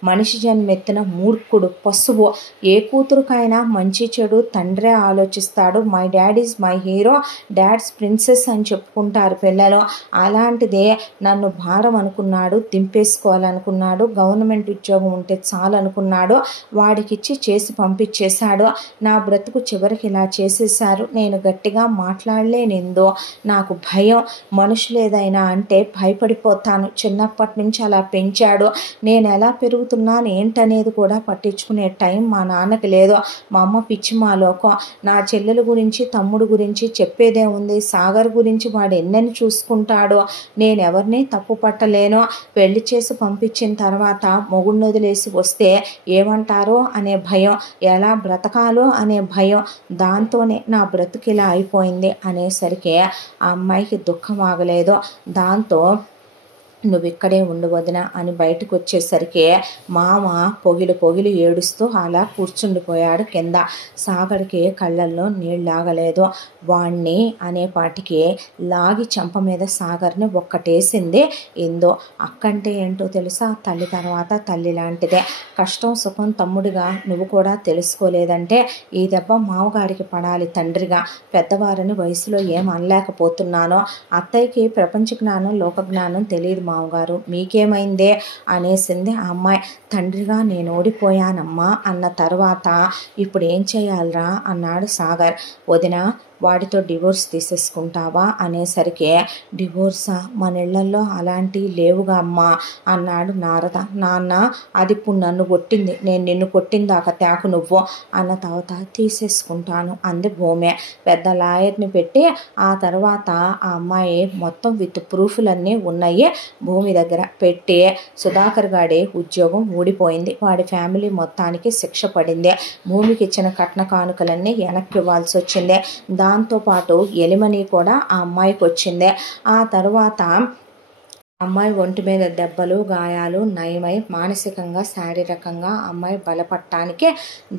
మనిషి జన్మెత్తిన మూర్ఖుడు, పశువు. ఏ కూతురుకైనా మంచి చెడు తండ్రే ఆలోచిస్తాడు. My dad is my hero, dad's princess అని చెప్పుకుంటారు పిల్లలు. అలాంటిదే నన్ను భారం అనుకున్నాడు, దింపేసుకోవాలనుకున్నాడు. గవర్నమెంట్ ఉద్యోగం ఉంటే చాలనుకున్నాడు. వాడికిచ్చి చేసి పంపించేశాడు. నా బ్రతుకు చివరికి ఇలా చేసేశారు. నేను గట్టిగా మాట్లాడలేనిందో, నాకు భయం. మనుషులు ఏదైనా అంటే భయపడిపోతాను. చిన్నప్పటి నుంచి అలా పెంచాడు. నేను ఎలా పెరుగుతున్నాను ఏంటనేది కూడా పట్టించుకునే టైం మా నాన్నకి లేదు. మా అమ్మ పిచ్చి మాలోకం. నా చెల్లెల గురించి తమ్ముడు గురించి చెప్పేదే ఉంది. సాగర్ గురించి వాడు ఎన్నని చూసుకుంటాడో. నేను ఎవరిని తప్పు పట్టలేను. పెళ్లి చేసి పంపించిన తర్వాత మొగుడిని వదిలేసి వస్తే ఏమంటారో అనే భయం, ఎలా బ్రతకాలో అనే భయం, దాంతోనే నా బ్రతుకిలా అయిపోయింది అనేసరికి ఆ అమ్మాయికి దుఃఖం ఆగలేదు. దాంతో నువ్వు ఇక్కడే ఉండు వదిన అని బయటకు వచ్చేసరికి మామ పొగిలి ఏడుస్తూ అలా కూర్చుండిపోయాడు కింద. సాగర్కి కళ్ళల్లో నీళ్ళు ఆగలేదు. వాణ్ణి అనేపాటికి లాగి చెంప మీద సాగర్ని ఒక్కటేసింది ఇందో. అక్కంటే ఏంటో తెలుసా, తల్లి తర్వాత తల్లి లాంటిదే. కష్టం సుఖం తమ్ముడిగా నువ్వు కూడా తెలుసుకోలేదంటే ఈ దెబ్బ మామగారికి పడాలి తండ్రిగా. పెద్దవారిని వయసులో ఏం అనలేకపోతున్నానో. అత్తయ్యకి ప్రపంచ జ్ఞానం లోక జ్ఞానం తెలియదు మామగారు, మీకేమైందే అనేసింది ఆ అమ్మాయి. తండ్రిగా నేను ఓడిపోయానమ్మా అన్న తర్వాత ఇప్పుడు ఏం చేయాలరా అన్నాడు సాగర్. వదిన, వాడితో డివోర్స్ తీసేసుకుంటావా అనేసరికి డివోర్సా, మన ఇళ్లలో అలాంటివి లేవుగా అమ్మా అన్నాడు నారద. నాన్న, అది ఇప్పుడు నన్ను కొట్టింది, నేను నిన్ను కొట్టిందాక తేకు నువ్వు అన్న తర్వాత తీసేసుకుంటాను అంది భూమి. పెద్ద లాయర్ని పెట్టి ఆ తర్వాత ఆ అమ్మాయి మొత్తం విత్ ప్రూఫ్లన్నీ ఉన్నాయి భూమి దగ్గర పెట్టి సుధాకర్ గాడి ఉద్యోగం ఊడిపోయింది. వాడి ఫ్యామిలీ మొత్తానికి శిక్ష పడింది. భూమికి ఇచ్చిన కట్న కానుకలన్నీ వెనక్కి ఇవ్వాల్సి వచ్చింది. దాంతోపాటు ఎలిమని కూడా ఆ అమ్మాయికి వచ్చింది. ఆ తర్వాత అమ్మాయి ఒంటి మీద దెబ్బలు గాయాలు నయమై మానసికంగా శారీరకంగా అమ్మాయి బలపడటానికి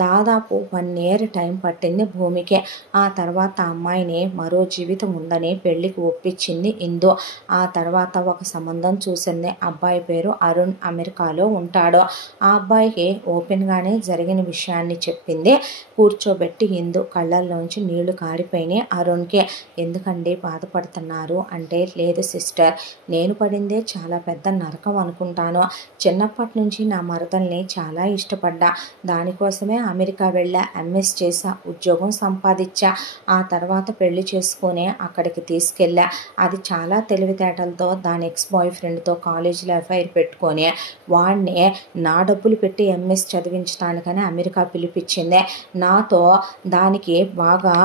దాదాపు 1 year టైం పట్టింది భూమికి. ఆ తర్వాత అమ్మాయిని మరో జీవితం ఉందని పెళ్లికి ఒప్పించింది ఇందు. ఆ తర్వాత ఒక సంబంధం చూసింది. అబ్బాయి పేరు అరుణ్, అమెరికాలో ఉంటాడు. ఆ అబ్బాయికి ఓపెన్గానే జరిగిన విషయాన్ని చెప్పింది. కూర్చోబెట్టి ఇందు కళ్ళల్లోంచి నీళ్లు కారిపోయినాయి అరుణ్కి. ఎందుకండి బాధపడుతున్నారు అంటే, లేదు సిస్టర్, నేను పడింది చాలా పెద్ద నరకం అనుకుంటాను. చిన్నప్పటి నుంచి నా మరదల్ని చాలా ఇష్టపడ్డా. దానికోసమే అమెరికా వెళ్ళా, ఎంఎస్ చేసా, ఉద్యోగం సంపాదించా. ఆ తర్వాత పెళ్లి చేసుకొని అక్కడికి తీసుకెళ్ళా. అది చాలా తెలివితేటలతో దాని ఎక్స్ బాయ్ ఫ్రెండ్తో కాలేజీలో ఎఫ్ఐఆర్ పెట్టుకొని వాడిని నా డబ్బులు పెట్టి ఎంఎస్ చదివించడానికని అమెరికా పిలిపించింది. నాతో దానికి బాగా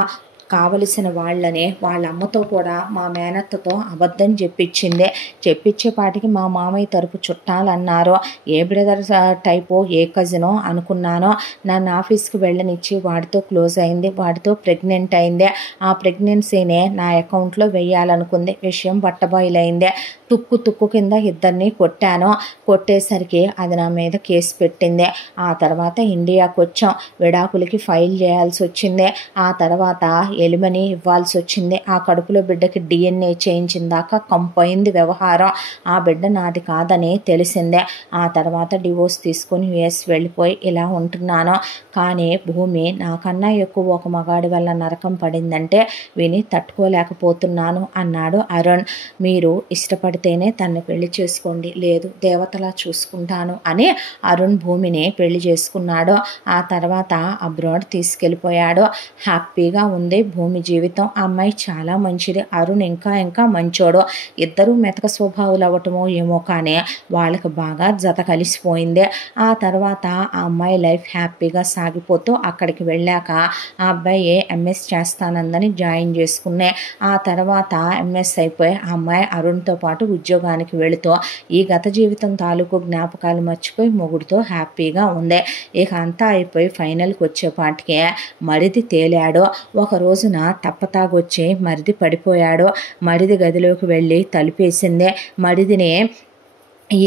కావలసిన వాళ్ళనే వాళ్ళ అమ్మతో కూడా మా మేనత్తతో అబద్ధం చెప్పించింది. చెప్పించేపాటికి మా మామయ్య తరపు చుట్టాలన్నారు. ఏ బ్రదర్ టైపో ఏ కజినో అనుకున్నానో. నన్ను ఆఫీస్కి వెళ్ళనిచ్చి వాడితో క్లోజ్ అయింది. వాడితో ప్రెగ్నెంట్ అయింది. ఆ ప్రెగ్నెన్సీనే నా అకౌంట్లో వేయాలనుకుంది. విషయం బట్టబయలైంది. తుక్కు కింద ఇద్దరిని కొట్టాను. కొట్టేసరికి అది నా మీద కేసు పెట్టింది. ఆ తర్వాత ఇండియాకు వచ్చాం. విడాకులకి ఫైల్ చేయాల్సి వచ్చింది. ఆ తర్వాత ఎలిమని ఇవ్వాల్సి వచ్చింది. ఆ కడుపులో బిడ్డకి DNA చేయించిన దాకా కంపోయింది వ్యవహారం. ఆ బిడ్డ నాది కాదని తెలిసిందే. ఆ తర్వాత డివోర్స్ తీసుకొని US వెళ్ళిపోయి ఇలా ఉంటున్నాను. కానీ భూమి నాకన్నా ఎక్కువ ఒక మగాడి వల్ల నరకం పడిందంటే విని తట్టుకోలేకపోతున్నాను అన్నాడు అరుణ్. మీరు ఇష్టపడితేనే తన్ని పెళ్లి చేసుకోండి, లేదు దేవతలా చూసుకుంటాను అని అరుణ్ భూమిని పెళ్లి చేసుకున్నాడు. ఆ తర్వాత అబ్రాడ్ తీసుకెళ్ళిపోయాడు. హ్యాపీగా ఉంది భూమి జీవితం. ఆ అమ్మాయి చాలా మంచిది, అరుణ్ ఇంకా ఇంకా మంచోడు. ఇద్దరూ మెతక స్వభావాలు అవ్వటమో ఏమో కానీ వాళ్ళకి బాగా జత కలిసిపోయింది. ఆ తర్వాత ఆ అమ్మాయి లైఫ్ హ్యాపీగా సాగిపోతూ అక్కడికి వెళ్ళాక ఆ అబ్బాయి ఎంఎస్ చేస్తానందని జాయిన్ చేసుకునే. ఆ తర్వాత ఎంఎస్ అయిపోయి ఆ అమ్మాయి అరుణ్తో పాటు ఉద్యోగానికి వెళుతూ ఈ గత జీవితం తాలూకు జ్ఞాపకాలు మర్చిపోయి మొగుడుతో హ్యాపీగా ఉంది. ఇక అంతా అయిపోయి ఫైనల్కి వచ్చేపాటికే మరిది తేలాడు. ఒక రోజున తప్పతాగొచ్చి మరిది పడిపోయాడు. మరిది గదిలోకి వెళ్ళి తలుపేసింది. మరిదిని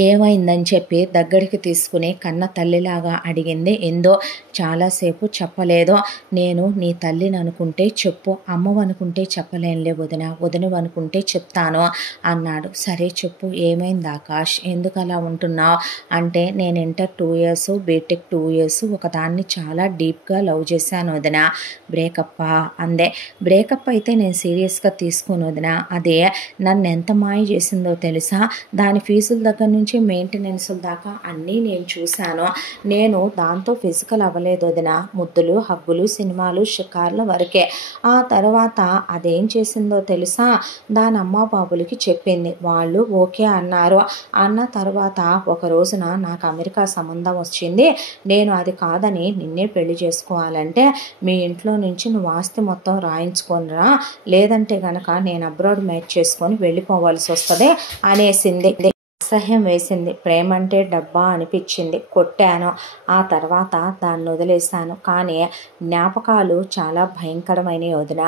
ఏమైందని చెప్పి దగ్గరికి తీసుకుని కన్న తల్లిలాగా అడిగింది ఇందు. చాలాసేపు చెప్పలేదు. నేను నీ తల్లిని అనుకుంటే చెప్పు, అమ్మవనుకుంటే చెప్పలేనులే వదిన, వదినవనుకుంటే చెప్తాను అన్నాడు. సరే చెప్పు, ఏమైంది ఆకాష్, ఎందుకు అలా ఉంటున్నావు అంటే, నేను ఇంటర్ 2 years బీటెక్ 2 years ఒకదాన్ని చాలా డీప్గా లవ్ చేశాను వదిన. బ్రేకప్పా అందే. బ్రేకప్ అయితే నేను సీరియస్గా తీసుకోను వదిన. అదే నన్ను ఎంత మాయ చేసిందో తెలుసా. దాని ఫీజుల దగ్గర నుంచి మెయింటెనెన్స్ దాకా అన్నీ నేను చూశాను. నేను దాంతో ఫిజికల్ అవ్వలేదు వదిన. ముద్దులు, హగ్గులు, సినిమాలు, షికార్ల వరకే. ఆ తర్వాత అదేం చేసిందో తెలుసా, దాని అమ్మ బాబులకి చెప్పింది. వాళ్ళు ఓకే అన్నారు. అన్న తర్వాత ఒక రోజున నాకు అమెరికా సంబంధం వచ్చింది. నేను అది కాదని నిన్నే పెళ్లి చేసుకోవాలంటే మీ ఇంట్లో నుంచి నువ్వు ఆస్తి మొత్తం రాయించుకొనిరా, లేదంటే గనక నేను అబ్రాడ్ మ్యాచ్ చేసుకొని వెళ్ళిపోవాల్సి వస్తుంది అనేసింది. అసహ్యం వేసింది. ప్రేమంటే డబ్బా అనిపించింది. కొట్టాను. ఆ తర్వాత దాన్ని వదిలేశాను. కానీ జ్ఞాపకాలు చాలా భయంకరమైన వదిన.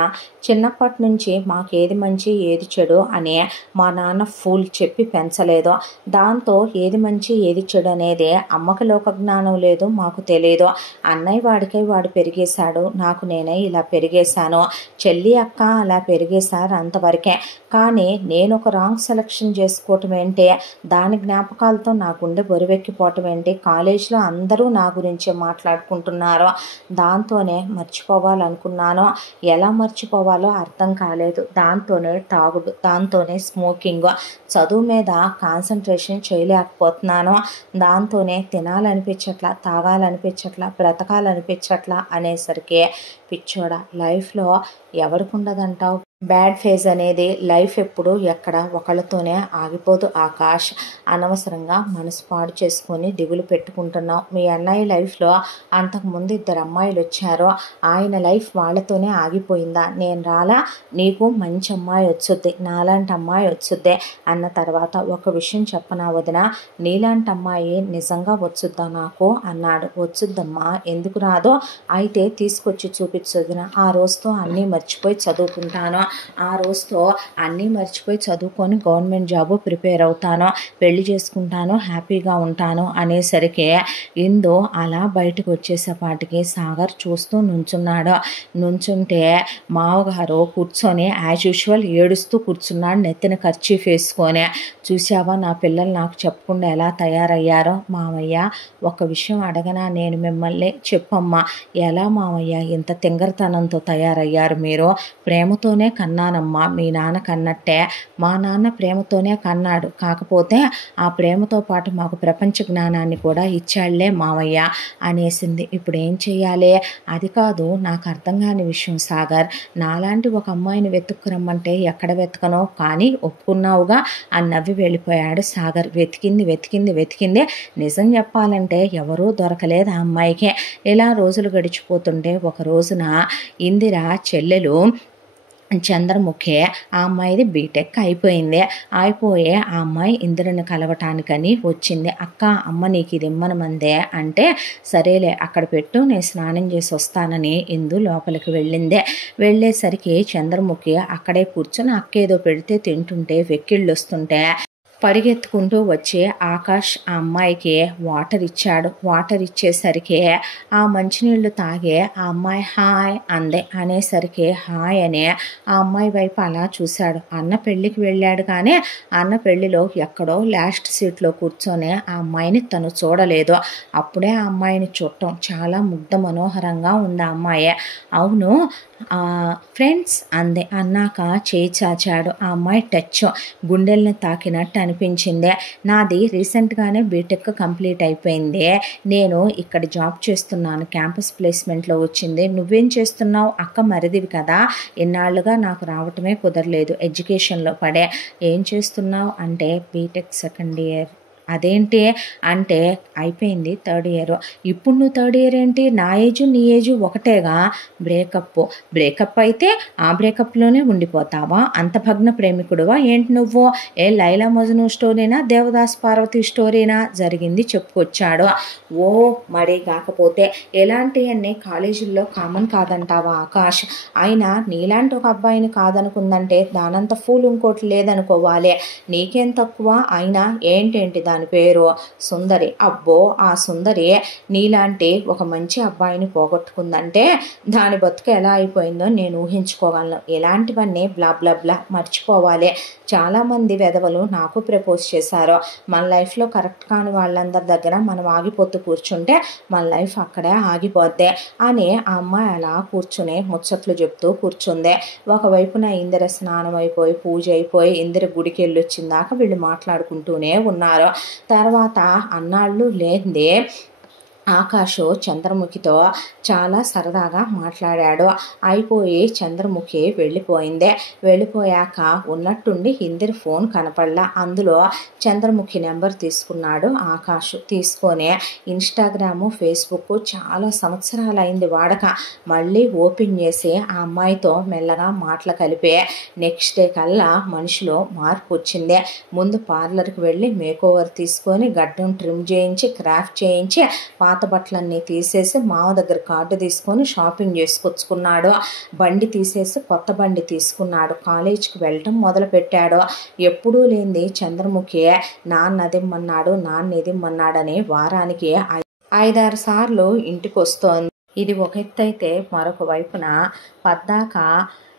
చిన్నప్పటి నుంచి మాకేది మంచి ఏది చెడు అని మా నాన్న ఫూల్ చెప్పి పెంచలేదు. దాంతో ఏది మంచి ఏది చెడు అనేది అమ్మకి లోక జ్ఞానం లేదు, మాకు తెలియదు. అన్నయ్య వాడికై వాడు పెరిగేశాడు, నాకు నేనే ఇలా పెరిగేశాను. చెల్లి అక్క అలా పెరిగేశారు, అంతవరకే. కానీ నేను ఒక రాంగ్ సెలక్షన్ చేసుకోవటం ఏంటి, దాని జ్ఞాపకాలతో నా గుండె బరువెక్కిపోవటం ఏంటి. కాలేజీలో అందరూ నా గురించే మాట్లాడుకుంటున్నారు. దాంతోనే మర్చిపోవాలనుకున్నాను. ఎలా మర్చిపోవాలో అర్థం కాలేదు. దాంతోనే తాగుడు, దాంతోనే స్మోకింగ్, చదువు మీద కాన్సన్ట్రేషన్ చేయలేకపోతున్నాను. దాంతోనే తినాలనిపించట్లా, తాగాలనిపించట్లా, బ్రతకాలనిపించట్లా అనేసరికి పిచ్చోడా, లైఫ్లో ఎవరికి ఉండదంటావు బ్యాడ్ ఫేజ్ అనేది. లైఫ్ ఎప్పుడు ఎక్కడ ఒకళ్ళతోనే ఆగిపోదు ఆకాష్. అనవసరంగా మనసు పాడు చేసుకొని దిగులు పెట్టుకుంటున్నావు. మీ అన్నయ్య లైఫ్లో అంతకుముందు 2 అమ్మాయిలు వచ్చారు. ఆయన లైఫ్ వాళ్ళతోనే ఆగిపోయిందా? నేను రాలా, నీకు మంచి అమ్మాయి వచ్చుద్ది, నాలాంటి అమ్మాయి వచ్చుద్ది అన్న తర్వాత ఒక విషయం చెప్పనా వదిన, నీలాంటి అమ్మాయి నిజంగా వచ్చుద్దా నాకు అన్నాడు. వచ్చుద్దమ్మా, ఎందుకు రాదో, అయితే తీసుకొచ్చి చూపించొదిన. ఆ రోజుతో అన్నీ మర్చిపోయి చదువుకుంటాను. ఆ రోజుతో అన్నీ మర్చిపోయి చదువుకొని గవర్నమెంట్ జాబు ప్రిపేర్ అవుతాను, పెళ్లి చేసుకుంటాను, హ్యాపీగా ఉంటాను అనేసరికి ఇందు అలా బయటకు వచ్చేసేపాటికి సాగర్ చూస్తూ నుంచున్నాడు. నుంచుంటే మావగారు కూర్చొని యాజ్ యూజువల్ ఏడుస్తూ కూర్చున్నాడు, నెత్తిన కర్చీఫ్ వేసుకొని. చూసావా నా పిల్లలు నాకు చెప్పకుండా ఎలా తయారయ్యారో. మామయ్య ఒక విషయం అడగనా నేను మిమ్మల్ని, చెప్పమ్మా, ఎలా మామయ్య ఇంత తింగరతనంతో తయారయ్యారు మీరు? ప్రేమతోనే కన్నానమ్మా, మీ నాన్న కన్నట్టే. మా నాన్న ప్రేమతోనే కన్నాడు, కాకపోతే ఆ ప్రేమతో పాటు మాకు ప్రపంచ జ్ఞానాన్ని కూడా ఇచ్చాళ్లే మామయ్య అనేసింది. ఇప్పుడు ఏం చెయ్యాలి? అది కాదు నాకు అర్థం కాని విషయం సాగర్. నాలాంటి ఒక అమ్మాయిని వెతుక్కురమ్మంటే ఎక్కడ వెతకనో, కానీ ఒప్పుకున్నావుగా అని నవ్వి వెళ్ళిపోయాడు సాగర్. వెతికింది వెతికింది వెతికింది, నిజం చెప్పాలంటే ఎవరూ దొరకలేదు ఆ అమ్మాయికే. ఇలా రోజులు గడిచిపోతుంటే ఒక రోజున ఇందిర చెల్లెలు చంద్రముఖి, ఆ అమ్మాయిది బీటెక్ అయిపోయింది. అయిపోయే ఆ అమ్మాయి ఇందిరని కలవటానికని వచ్చింది. అక్క, అమ్మ నీకు ఇది ఇమ్మనమందే అంటే, సరేలే అక్కడ పెట్టు, నేను స్నానం చేసి వస్తానని ఇందు లోపలికి వెళ్ళింది. వెళ్ళేసరికి చంద్రముఖి అక్కడే కూర్చొని అక్కేదో పెడితే తింటుంటే వెక్కిళ్ళు వస్తుంటే పరిగెత్తుకుంటూ వచ్చి ఆకాష్ ఆ అమ్మాయికి వాటర్ ఇచ్చాడు. వాటర్ ఇచ్చేసరికి ఆ మంచినీళ్ళు తాగే ఆ అమ్మాయి హాయ్ అందే. అనేసరికి హాయ్ అని ఆ అమ్మాయి వైపు అలా చూశాడు. అన్న పెళ్ళికి వెళ్ళాడు కానీ అన్న పెళ్ళిలో ఎక్కడో లాస్ట్ సీట్లో కూర్చొని ఆ అమ్మాయిని తను చూడలేదు. అప్పుడే ఆ అమ్మాయిని చూడటం చాలా ముగ్ధ మనోహరంగా ఉంది ఆ అమ్మాయి. అవును, ఫ్రెండ్స్ అంది. అన్నాక చేయి చాచాడు. ఆ అమ్మాయి టచ్ గుండెల్ని తాకినట్టు అనిపించింది. నాది రీసెంట్గానే బీటెక్ కంప్లీట్ అయిపోయింది. నేను ఇక్కడ జాబ్ చేస్తున్నాను, క్యాంపస్ ప్లేస్మెంట్లో వచ్చింది. నువ్వేం చేస్తున్నావు? అక్క మరిదివి కదా, ఇన్నాళ్ళుగా నాకు రావటమే కుదరలేదు, ఎడ్యుకేషన్లో పడే. ఏం చేస్తున్నావు అంటే బీటెక్ సెకండ్ ఇయర్. అదేంటి అంటే అయిపోయింది థర్డ్ ఇయర్. ఇప్పుడు నువ్వు థర్డ్ ఇయర్ ఏంటి? నా ఏజు నీ ఏజు ఒకటేగా. బ్రేకప్ అయితే ఆ బ్రేకప్లోనే ఉండిపోతావా? అంత భగ్న ప్రేమికుడువా ఏంటి నువ్వు? ఏ లైలా మజ్ను స్టోరీనా, దేవదాస్ పార్వతి స్టోరీనా? జరిగింది చెప్పుకొచ్చాడు. ఓ మరి కాకపోతే ఎలాంటివన్నీ కాలేజీల్లో కామన్ కాదంటావా ఆకాష్? అయినా నీలాంటి ఒక అబ్బాయిని కాదనుకుందంటే దానంత ఫూల్ ఇంకోటి లేదనుకోవాలి. నీకేం తక్కువ? అయినా ఏంటేంటి దాని పేరు? సుందరి. అబ్బో ఆ సుందరి నీలాంటి ఒక మంచి అబ్బాయిని పోగొట్టుకుందంటే దాని బతుకు ఎలా అయిపోయిందో నేను ఊహించుకోగలను. ఇలాంటివన్నీ బ్లా బ్లా బ్లా మర్చిపోవాలి. చాలామంది వెధవలు నాకు ప్రపోజ్ చేశారు. మన లైఫ్లో కరెక్ట్ కాని వాళ్ళందరి దగ్గర మనం ఆగిపోతూ కూర్చుంటే మన లైఫ్ అక్కడే ఆగిపోద్ది అని ఆ అమ్మాయి అలా కూర్చుని ముచ్చట్లు చెప్తూ కూర్చుంది. ఒకవైపున ఇందిర స్నానం అయిపోయి పూజ అయిపోయి ఇందిర గుడికి వెళ్ళొచ్చిందాక వీళ్ళు మాట్లాడుకుంటూనే ఉన్నారు. తర్వాత అన్నాళ్ళు లేనిదే ఆకాషు చంద్రముఖితో చాలా సరదాగా మాట్లాడాడు. అయిపోయి చంద్రముఖి వెళ్ళిపోయింది. వెళ్ళిపోయాక ఉన్నట్టుండి ఇందిర ఫోన్ కనపడలా. అందులో చంద్రముఖి నెంబర్ తీసుకున్నాడు ఆకాషు. తీసుకొని ఇన్స్టాగ్రాము ఫేస్బుక్ చాలా సంవత్సరాలు అయింది వాడక. మళ్ళీ ఓపెన్ చేసి ఆ అమ్మాయితో మెల్లగా మాటలు కలిపి నెక్స్ట్ డే కల్లా మనిషిలో మార్పు వచ్చింది. ముందు పార్లర్కి వెళ్ళి మేకోవర్ తీసుకొని గడ్డం ట్రిమ్ చేయించి క్రాఫ్ట్ చేయించి పాత బట్టలన్నీ తీసేసి మావ దగ్గర కార్డు తీసుకొని షాపింగ్ చేసుకొచ్చుకున్నాడు. బండి తీసేసి కొత్త బండి తీసుకున్నాడు. కాలేజీకి వెళ్ళటం మొదలుపెట్టాడు. ఎప్పుడూ లేనిది చంద్రముఖి నాన్న ఇదిమ్మన్నాడని వారానికి 5-6 సార్లు ఇంటికి వస్తోంది. ఇది ఒక ఎత్తైతే మరొక వైపున పద్దాక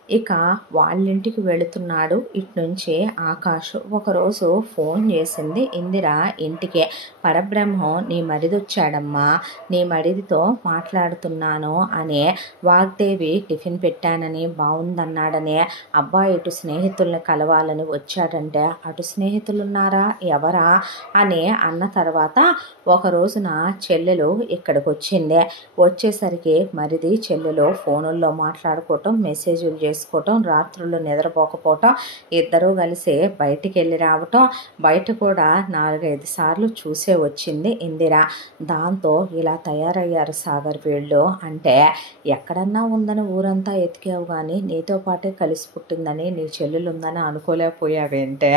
ఇక వాళ్ళింటికి వెళుతున్నాడు. ఇటు నుంచి ఆకాష్. ఒకరోజు ఫోన్ చేసింది ఇందిర ఇంటికి. పరబ్రహ్మం నీ మరిదొచ్చాడమ్మా, నీ మరిదితో మాట్లాడుతున్నాను అని. వాగ్దేవి టిఫిన్ పెట్టానని బాగుందన్నాడని. అబ్బాయి ఇటు స్నేహితుల్ని కలవాలని వచ్చాడంటే అటు స్నేహితులున్నారా ఎవరా అని అన్న తర్వాత ఒక రోజున చెల్లెలు ఇక్కడికి వచ్చింది. వచ్చేసరికి మరిది చెల్లెలు ఫోనుల్లో మాట్లాడుకోవటం, మెసేజ్లు చేసుకోవటం, రాత్రులు నిద్రపోకపోవటం, ఇద్దరూ కలిసి బయటికి వెళ్ళి రావటం, బయట కూడా 4-5 సార్లు చూసే వచ్చింది ఇందిర. దాంతో ఇలా తయారయ్యారు సాగర్ వీళ్ళు. అంటే ఎక్కడన్నా ఉందని ఊరంతా ఎతికావు కానీ నీతో పాటే కలిసి పుట్టిందని నీ చెల్లెలు ఉందని అనుకోలేకపోయావేంటే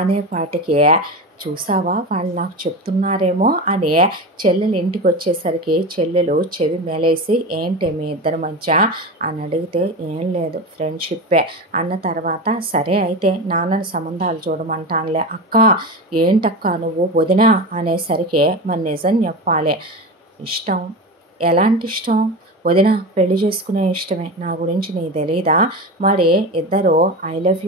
అనేపాటికి చూసావా వాళ్ళు నాకు చెప్తున్నారేమో అని చెల్లెలు ఇంటికి వచ్చేసరికి చెల్లెలు చెవి మేలేసి ఏంటి మీ ఇద్దరి మధ్య అని అడిగితే ఏం లేదు ఫ్రెండ్షిప్పే అన్న తర్వాత సరే అయితే నాన్నని సంబంధాలు చూడమంటానులే. అక్క ఏంటక్క నువ్వు వదినా అనేసరికి మరి నిజం చెప్పాలి. ఇష్టం ఎలాంటి ఇష్టం? వదిన పెళ్లి చేసుకునే ఇష్టమే. నా గురించి నీకు తెలీదా? మరి ఇద్దరు ఐ లవ్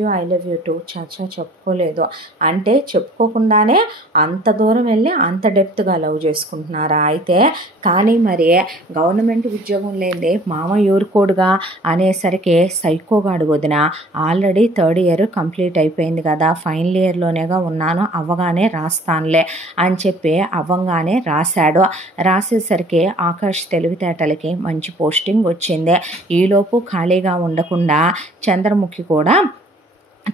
యూ టూ చచ్చా చెప్పుకోలేదు అంటే చెప్పుకోకుండానే అంత దూరం వెళ్ళి అంత డెప్త్గా లవ్ చేసుకుంటున్నారా? అయితే కానీ మరి గవర్నమెంట్ ఉద్యోగం లేదే మామ ఊరుకోడుగా అనేసరికి సైకోగాడు వదిన. ఆల్రెడీ థర్డ్ ఇయర్ కంప్లీట్ అయిపోయింది కదా, ఫైనల్ ఇయర్లోనేగా ఉన్నాను, అవ్వగానే రాస్తానులే అని చెప్పి అవ్వంగానే రాశాడు. రాసేసరికి ఆకాష్ తెలివితేటలకి మంచి పోస్టింగ్ వచ్చింది. ఈలోపు ఖాళీగా ఉండకుండా చంద్రముఖి కూడా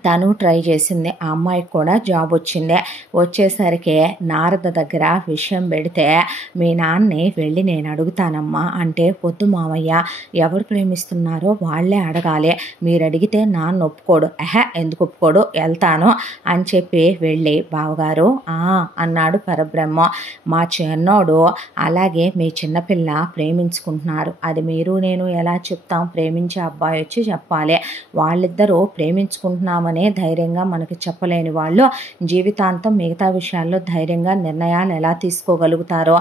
తను ట్రై చేసింది. ఆ అమ్మాయికి కూడా జాబ్ వచ్చింది. వచ్చేసరికి నారద దగ్గర విషయం పెడితే మీ నాన్నని వెళ్ళి నేను అడుగుతానమ్మా అంటే పొద్దు మావయ్య ఎవరు ప్రేమిస్తున్నారో వాళ్ళే అడగాలి, మీరు అడిగితే నాన్న ఒప్పుకోడు. ఎందుకు ఒప్పుకోడు, వెళ్తాను అని చెప్పి వెళ్ళి బావగారు అన్నాడు పరబ్రహ్మ. మా చిన్నోడు అలాగే మీ చిన్నపిల్ల ప్రేమించుకుంటున్నారు, అది మీరు నేను ఎలా చెప్తాం? ప్రేమించే అబ్బాయి వచ్చి చెప్పాలి. వాళ్ళిద్దరూ ప్రేమించుకుంటున్నాం చేస్తామనే ధైర్యంగా మనకి చెప్పలేని వాళ్ళు జీవితాంతం మిగతా విషయాల్లో ధైర్యంగా నిర్ణయాలు ఎలా తీసుకోగలుగుతారో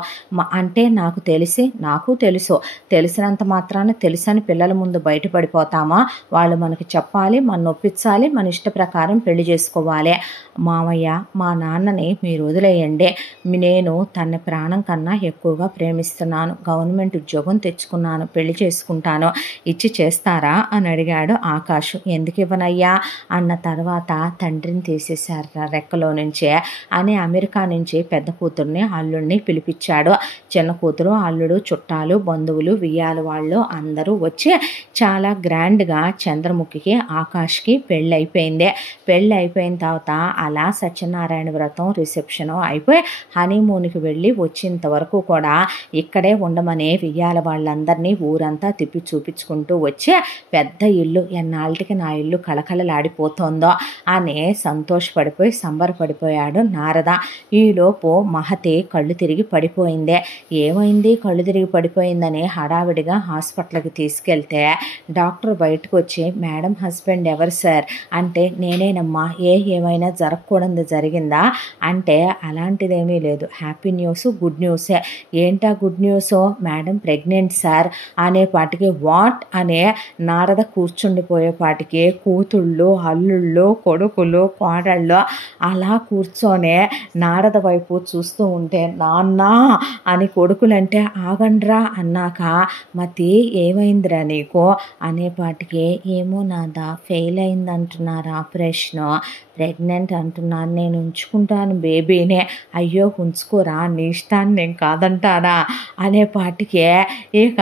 అంటే నాకు తెలుసు, తెలిసినంత మాత్రాన తెలుసని పిల్లల ముందు బయటపడిపోతామా? వాళ్ళు మనకి చెప్పాలి, మన ఒప్పించాలి, మన ఇష్ట ప్రకారం పెళ్లి చేసుకోవాలి. మామయ్య, మా నాన్నని మీరు వదిలేయండి, నేను తన ప్రాణం కన్నా ఎక్కువగా ప్రేమిస్తున్నాను, గవర్నమెంట్ ఉద్యోగం తెచ్చుకున్నాను, పెళ్లి చేసుకుంటాను, ఇచ్చి చేస్తారా అని అడిగాడు ఆకాష్. ఎందుకు ఇవ్వనయ్యా అన్న తర్వాత తండ్రిని తీసేశారు రెక్కలో నుంచే అని అమెరికా నుంచి పెద్ద కూతుర్ని అల్లుడిని పిలిపించాడు. చిన్న కూతురు, అల్లుడు, చుట్టాలు, బంధువులు, వియ్యాల వాళ్ళు అందరూ వచ్చి చాలా గ్రాండ్గా చంద్రముఖికి ఆకాష్కి పెళ్ళి అయిపోయింది. పెళ్ళి అయిపోయిన తర్వాత అలా సత్యనారాయణ వ్రతం రిసెప్షను అయిపోయి హనీమూన్కి వెళ్ళి వచ్చేంత వరకు కూడా ఇక్కడే ఉండమనే వియ్యాల వాళ్ళందరినీ ఊరంతా తిప్పి చూపించుకుంటూ వచ్చి పెద్ద ఇల్లు, ఎన్నాళ్ళకి నా ఇల్లు కళకళలాడిపోతుందో అని సంతోషపడిపోయి సంబరపడిపోయాడు నారద. ఈలోపు మహతి కళ్ళు తిరిగి పడిపోయింది. ఏమైంది కళ్ళు తిరిగి పడిపోయిందని హడావిడిగా హాస్పిటల్కి తీసుకెళ్తే డాక్టర్ బయటకు వచ్చి, మేడం హస్బెండ్ ఎవరు సార్ అంటే, నేనేనమ్మా, ఏమైనా జరగకూడదు జరిగిందా అంటే, అలాంటిదేమీ లేదు, హ్యాపీ న్యూస్, గుడ్ న్యూసే. ఏంటా good news? Madam pregnant sir అనేపాటికి వాట్ అనే నారద కూర్చుండిపోయేపాటికి కూతుళ్ళు, అల్లుళ్ళు, కొడుకులు, కోడళ్ళు అలా కూర్చొని నారద వైపు చూస్తూ ఉంటే, నాన్న అని కొడుకులంటే ఆగండ్రా అన్నాక, మతి ఏమైందిరా నీకు అనేపాటికి, ఏమో నాదా ఫెయిల్ అయిందంటున్నారు ఆపరేషన్, ప్రెగ్నెంట్ అంటున్నాను, నేను ఉంచుకుంటాను బేబీనే. అయ్యో ఉంచుకోరా, నీ ఇష్టాన్ని నేను కాదంటానా అనేపాటికే ఇక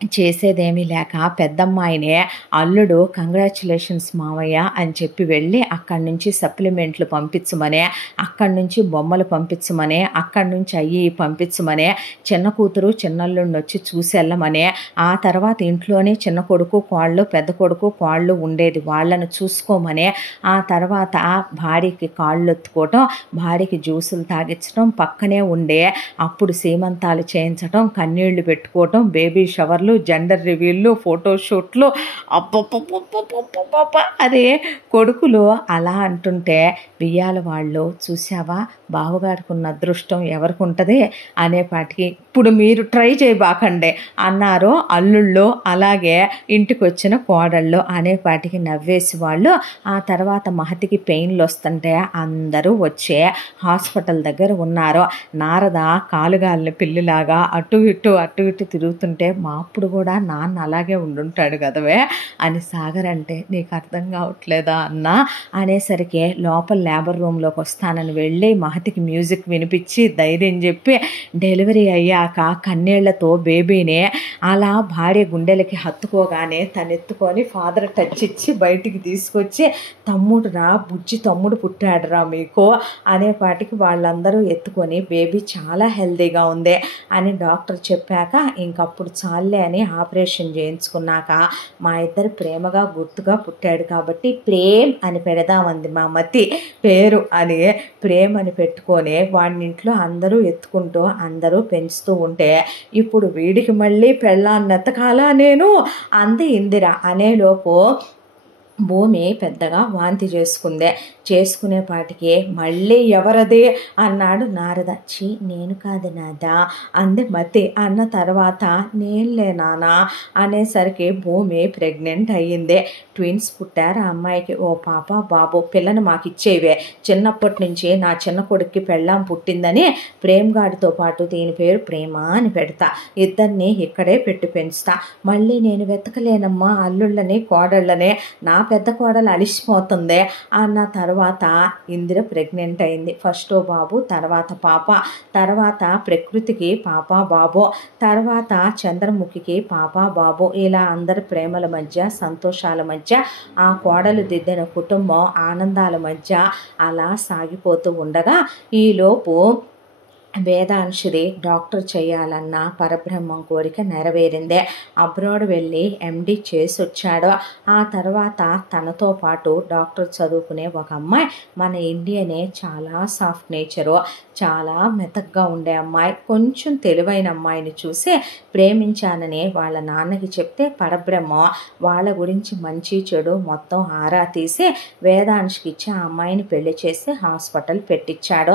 చేసేదేమీ లేక పెద్దమ్మాయినే అల్లుడు కంగ్రాచులేషన్స్ మావయ్య అని చెప్పి వెళ్ళి అక్కడి నుంచి సప్లిమెంట్లు పంపించమనే, అక్కడి నుంచి బొమ్మలు పంపించమనే, అక్కడి నుంచి అయ్యి పంపించమనే, చిన్న కూతురు చిన్నల్లుడిని వచ్చి చూసి వెళ్ళమనే, ఆ తర్వాత ఇంట్లోనే చిన్న కొడుకు కోళ్ళు, పెద్ద కొడుకు కోళ్ళు ఉండేది, వాళ్ళను చూసుకోమనే, ఆ తర్వాత భార్యకి కాళ్ళు ఎత్తుకోవటం, భార్యకి జ్యూసులు తాగించడం, పక్కనే ఉండే అప్పుడు సీమంతాలు చేయించడం, కన్నీళ్లు పెట్టుకోవటం, బేబీ షవర్లు, జెండర్ రివ్యూలు, ఫోటోషూట్లు, అబ్బబ్బబ్బబ్బబ్బబ్బ అదే కొడుకులు అలా అంటుంటే వియ్యాల వాళ్ళు, చూసావా బావగారికి ఉన్న అదృష్టం ఎవరికి ఉంటుంది అనేపాటికి, ఇప్పుడు మీరు ట్రై చేయబాకండి అన్నారు అల్లుళ్ళు, అలాగే ఇంటికి వచ్చిన కోడళ్ళు అనేపాటికి నవ్వేసి వాళ్ళు. ఆ తర్వాత మహతికి పెయిన్లు వస్తుంటే అందరూ వచ్చే హాస్పిటల్ దగ్గర ఉన్నారు. నారద కాలుగాలిన పిల్లిలాగా అటు ఇటు తిరుగుతుంటే, మా అప్పుడు కూడా నాన్న అలాగే ఉండుంటాడు కదవే అని సాగర్ అంటే, నీకు అర్థం కావట్లేదా అన్న అనేసరికి లోపల లేబర్ రూమ్లోకి వస్తానని వెళ్ళి మహతికి మ్యూజిక్ వినిపించి ధైర్యం చెప్పి డెలివరీ అయ్యాక కన్నీళ్లతో బేబీని అలా భార్య గుండెలకి హత్తుకోగానే తనెత్తుకొని ఫాదర్ టచ్ ఇచ్చి బయటికి తీసుకొచ్చి, తమ్ముడు రా బుజ్జి తమ్ముడు పుట్టాడురా మీకు అనేపాటికి వాళ్ళందరూ ఎత్తుకొని, బేబీ చాలా హెల్తీగా ఉంది అని డాక్టర్ చెప్పాక ఇంకప్పుడు చాలే అని ఆపరేషన్ చేయించుకున్నాక మా ఇద్దరు ప్రేమగా గుర్తుగా పుట్టాడు కాబట్టి ప్రేమ్ అని పెడదామంది మా మతి పేరు అని, ప్రేమ్ అని పెట్టుకొని వాడినింట్లో అందరూ ఎత్తుకుంటూ అందరూ పెంచుతూ ఉంటే, ఇప్పుడు వీడికి మళ్ళీ పెళ్ళాన్నెత్తకాలా నేను అంది ఇందిర. అనేలోపు భూమి పెద్దగా వాంతి చేసుకునేపాటికి మళ్ళీ ఎవరది అన్నాడు నారద. నేను కాదు నాదా అంది మతి. అన్న తర్వాత నేనులే నానా అనేసరికి భూమి ప్రెగ్నెంట్ అయ్యింది. ట్విన్స్ పుట్టారు ఆ అమ్మాయికి. ఓ పాప బాబు, పిల్లని మాకు ఇచ్చేవే, చిన్నప్పటి నుంచి నా చిన్న కొడుక్కి పెళ్ళాం పుట్టిందని ప్రేమ్ గాడితో పాటు దీని పేరు ప్రేమ అని పెడతా, ఇద్దరిని ఇక్కడే పెట్టి పెంచుతా, మళ్ళీ నేను వెతకలేనమ్మా అల్లుళ్ళని కోడళ్ళని, నా పెద్ద కోడలు అలిసిపోతుంది అన్న తర్వాత ఇందిర ప్రెగ్నెంట్ అయింది. ఫస్ట్ బాబు, తర్వాత పాప, తర్వాత ప్రకృతికి పాప బాబు, తర్వాత చంద్రముఖికి పాప బాబు. ఇలా అందరి ప్రేమల మధ్య సంతోషాల మధ్య ఆ కోడలు దిద్దిన కుటుంబం ఆనందాల మధ్య అలా సాగిపోతూ ఉండగా ఈలోపు వేదాంశుది డాక్టర్ చేయాలన్న పరబ్రహ్మం కోరిక నెరవేరిందే. అబ్రాడ్ వెళ్ళి ఎండి చేసి వచ్చాడు. ఆ తర్వాత తనతో పాటు డాక్టర్ చదువుకునే ఒక అమ్మాయి, మన ఇండియనే, చాలా సాఫ్ట్ నేచరు, చాలా మెతగ్గా ఉండే అమ్మాయి, కొంచెం తెలివైన అమ్మాయిని చూసి ప్రేమించానని వాళ్ళ నాన్నకి చెప్తే పరబ్రహ్మ వాళ్ళ గురించి మంచి చెడు మొత్తం ఆరా తీసి వేదాంశుకి ఇచ్చి ఆ అమ్మాయిని పెళ్లి చేసి హాస్పిటల్ పెట్టించాడు.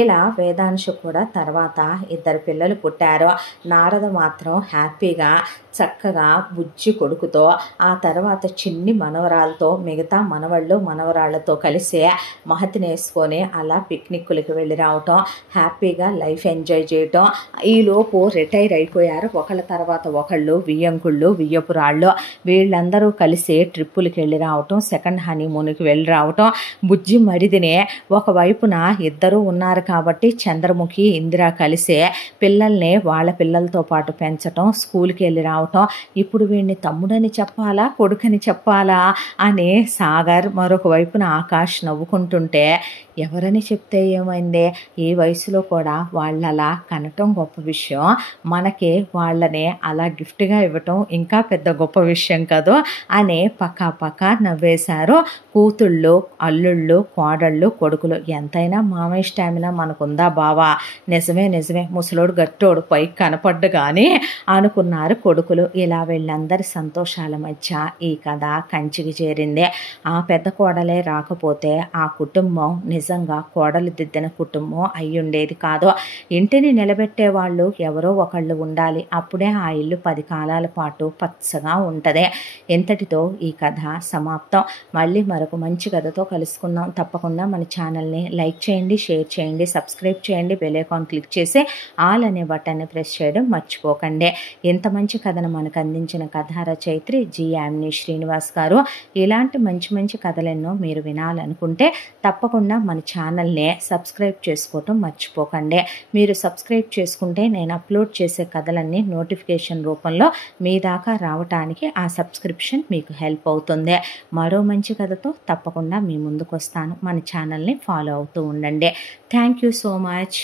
ఇలా వేదాంశు కూడా తర్వాత 2 పిల్లలు పుట్టారు. నారద మాత్రం హ్యాపీగా చక్కగా బుజ్జి కొడుకుతో, ఆ తర్వాత చిన్ని మనవరాలతో, మిగతా మనవళ్ళు మనవరాళ్లతో కలిసి మహతిని వేసుకొని అలా పిక్నిక్లకి వెళ్ళి రావటం, హ్యాపీగా లైఫ్ ఎంజాయ్ చేయటం. ఈలోపు రిటైర్ అయిపోయారు ఒకళ్ళ తర్వాత ఒకళ్ళు, వియ్యంకుళ్ళు వియ్యపురాళ్ళు. వీళ్ళందరూ కలిసి ట్రిప్పులకి వెళ్ళి రావటం, సెకండ్ హనీమూన్కి వెళ్ళి రావటం. బుజ్జి మరిదినే ఒకవైపున ఇద్దరు ఉన్నారు కాబట్టి చంద్రముఖి ఇందిరా కలిసే పిల్లల్ని వాళ్ళ పిల్లలతో పాటు పెంచటం, స్కూల్కి వెళ్ళి రావటం. ఇప్పుడు వీడిని తమ్ముడని చెప్పాలా కొడుకని చెప్పాలా అని సాగర్, మరొక వైపున ఆకాష్ నవ్వుకుంటుంటే ఎవరని చెప్తే ఏమైందే, ఈ వయసులో కూడా వాళ్ళలా కనటం గొప్ప విషయం, మనకి వాళ్ళని అలా గిఫ్ట్గా ఇవ్వటం ఇంకా పెద్ద గొప్ప విషయం కదా అని పక్కా నవ్వేశారు. కూతుళ్ళు, అల్లుళ్ళు, కోడళ్ళు, కొడుకులు. ఎంతైనా మామయ్య స్టామినా మనకుందా బావా, నిజమే ముసలోడు గట్టోడు పైకి కనపడ్డు కానీ అనుకున్నారు కొడుకులు. ఇలా వీళ్ళందరి సంతోషాల మధ్య ఈ కథ కంచికి చేరింది. ఆ పెద్ద కోడలే రాకపోతే ఆ కుటుంబం నిజంగా కోడలు దిద్దిన కుటుంబం అయ్యుండేది కాదు. ఇంటిని నిలబెట్టే వాళ్ళు ఎవరో ఒకళ్ళు ఉండాలి, అప్పుడే ఆ ఇల్లు 10 కాలాల పాటు పచ్చగా ఉంటుంది. ఇంతటితో ఈ కథ సమాప్తం. మళ్ళీ మరొక మంచి కథతో కలుసుకుందాం. తప్పకుండా మన ఛానల్ని లైక్ చేయండి, షేర్ చేయండి, సబ్స్క్రైబ్ చేయండి, బెల్ ఐకాన్ క్లిక్ చేసి ఆల్ అనే బటన్ని ప్రెస్ చేయడం మర్చిపోకండి. ఇంత మంచి కథను మనకు అందించిన కథా రచయిత్రి జి యామిని శ్రీనివాస్ గారు. ఇలాంటి మంచి కథలెన్నో మీరు వినాలనుకుంటే తప్పకుండా మన ఛానల్ని సబ్స్క్రైబ్ చేసుకోవటం మర్చిపోకండి. మీరు సబ్స్క్రైబ్ చేసుకుంటే నేను అప్లోడ్ చేసే కథలన్నీ నోటిఫికేషన్ రూపంలో మీ దాకా రావటానికి ఆ సబ్స్క్రిప్షన్ మీకు హెల్ప్ అవుతుంది. మరో మంచి కథతో తప్పకుండా మీ ముందుకు వస్తాను. మన ఛానల్ని ఫాలో అవుతూ ఉండండి. Thank you so much.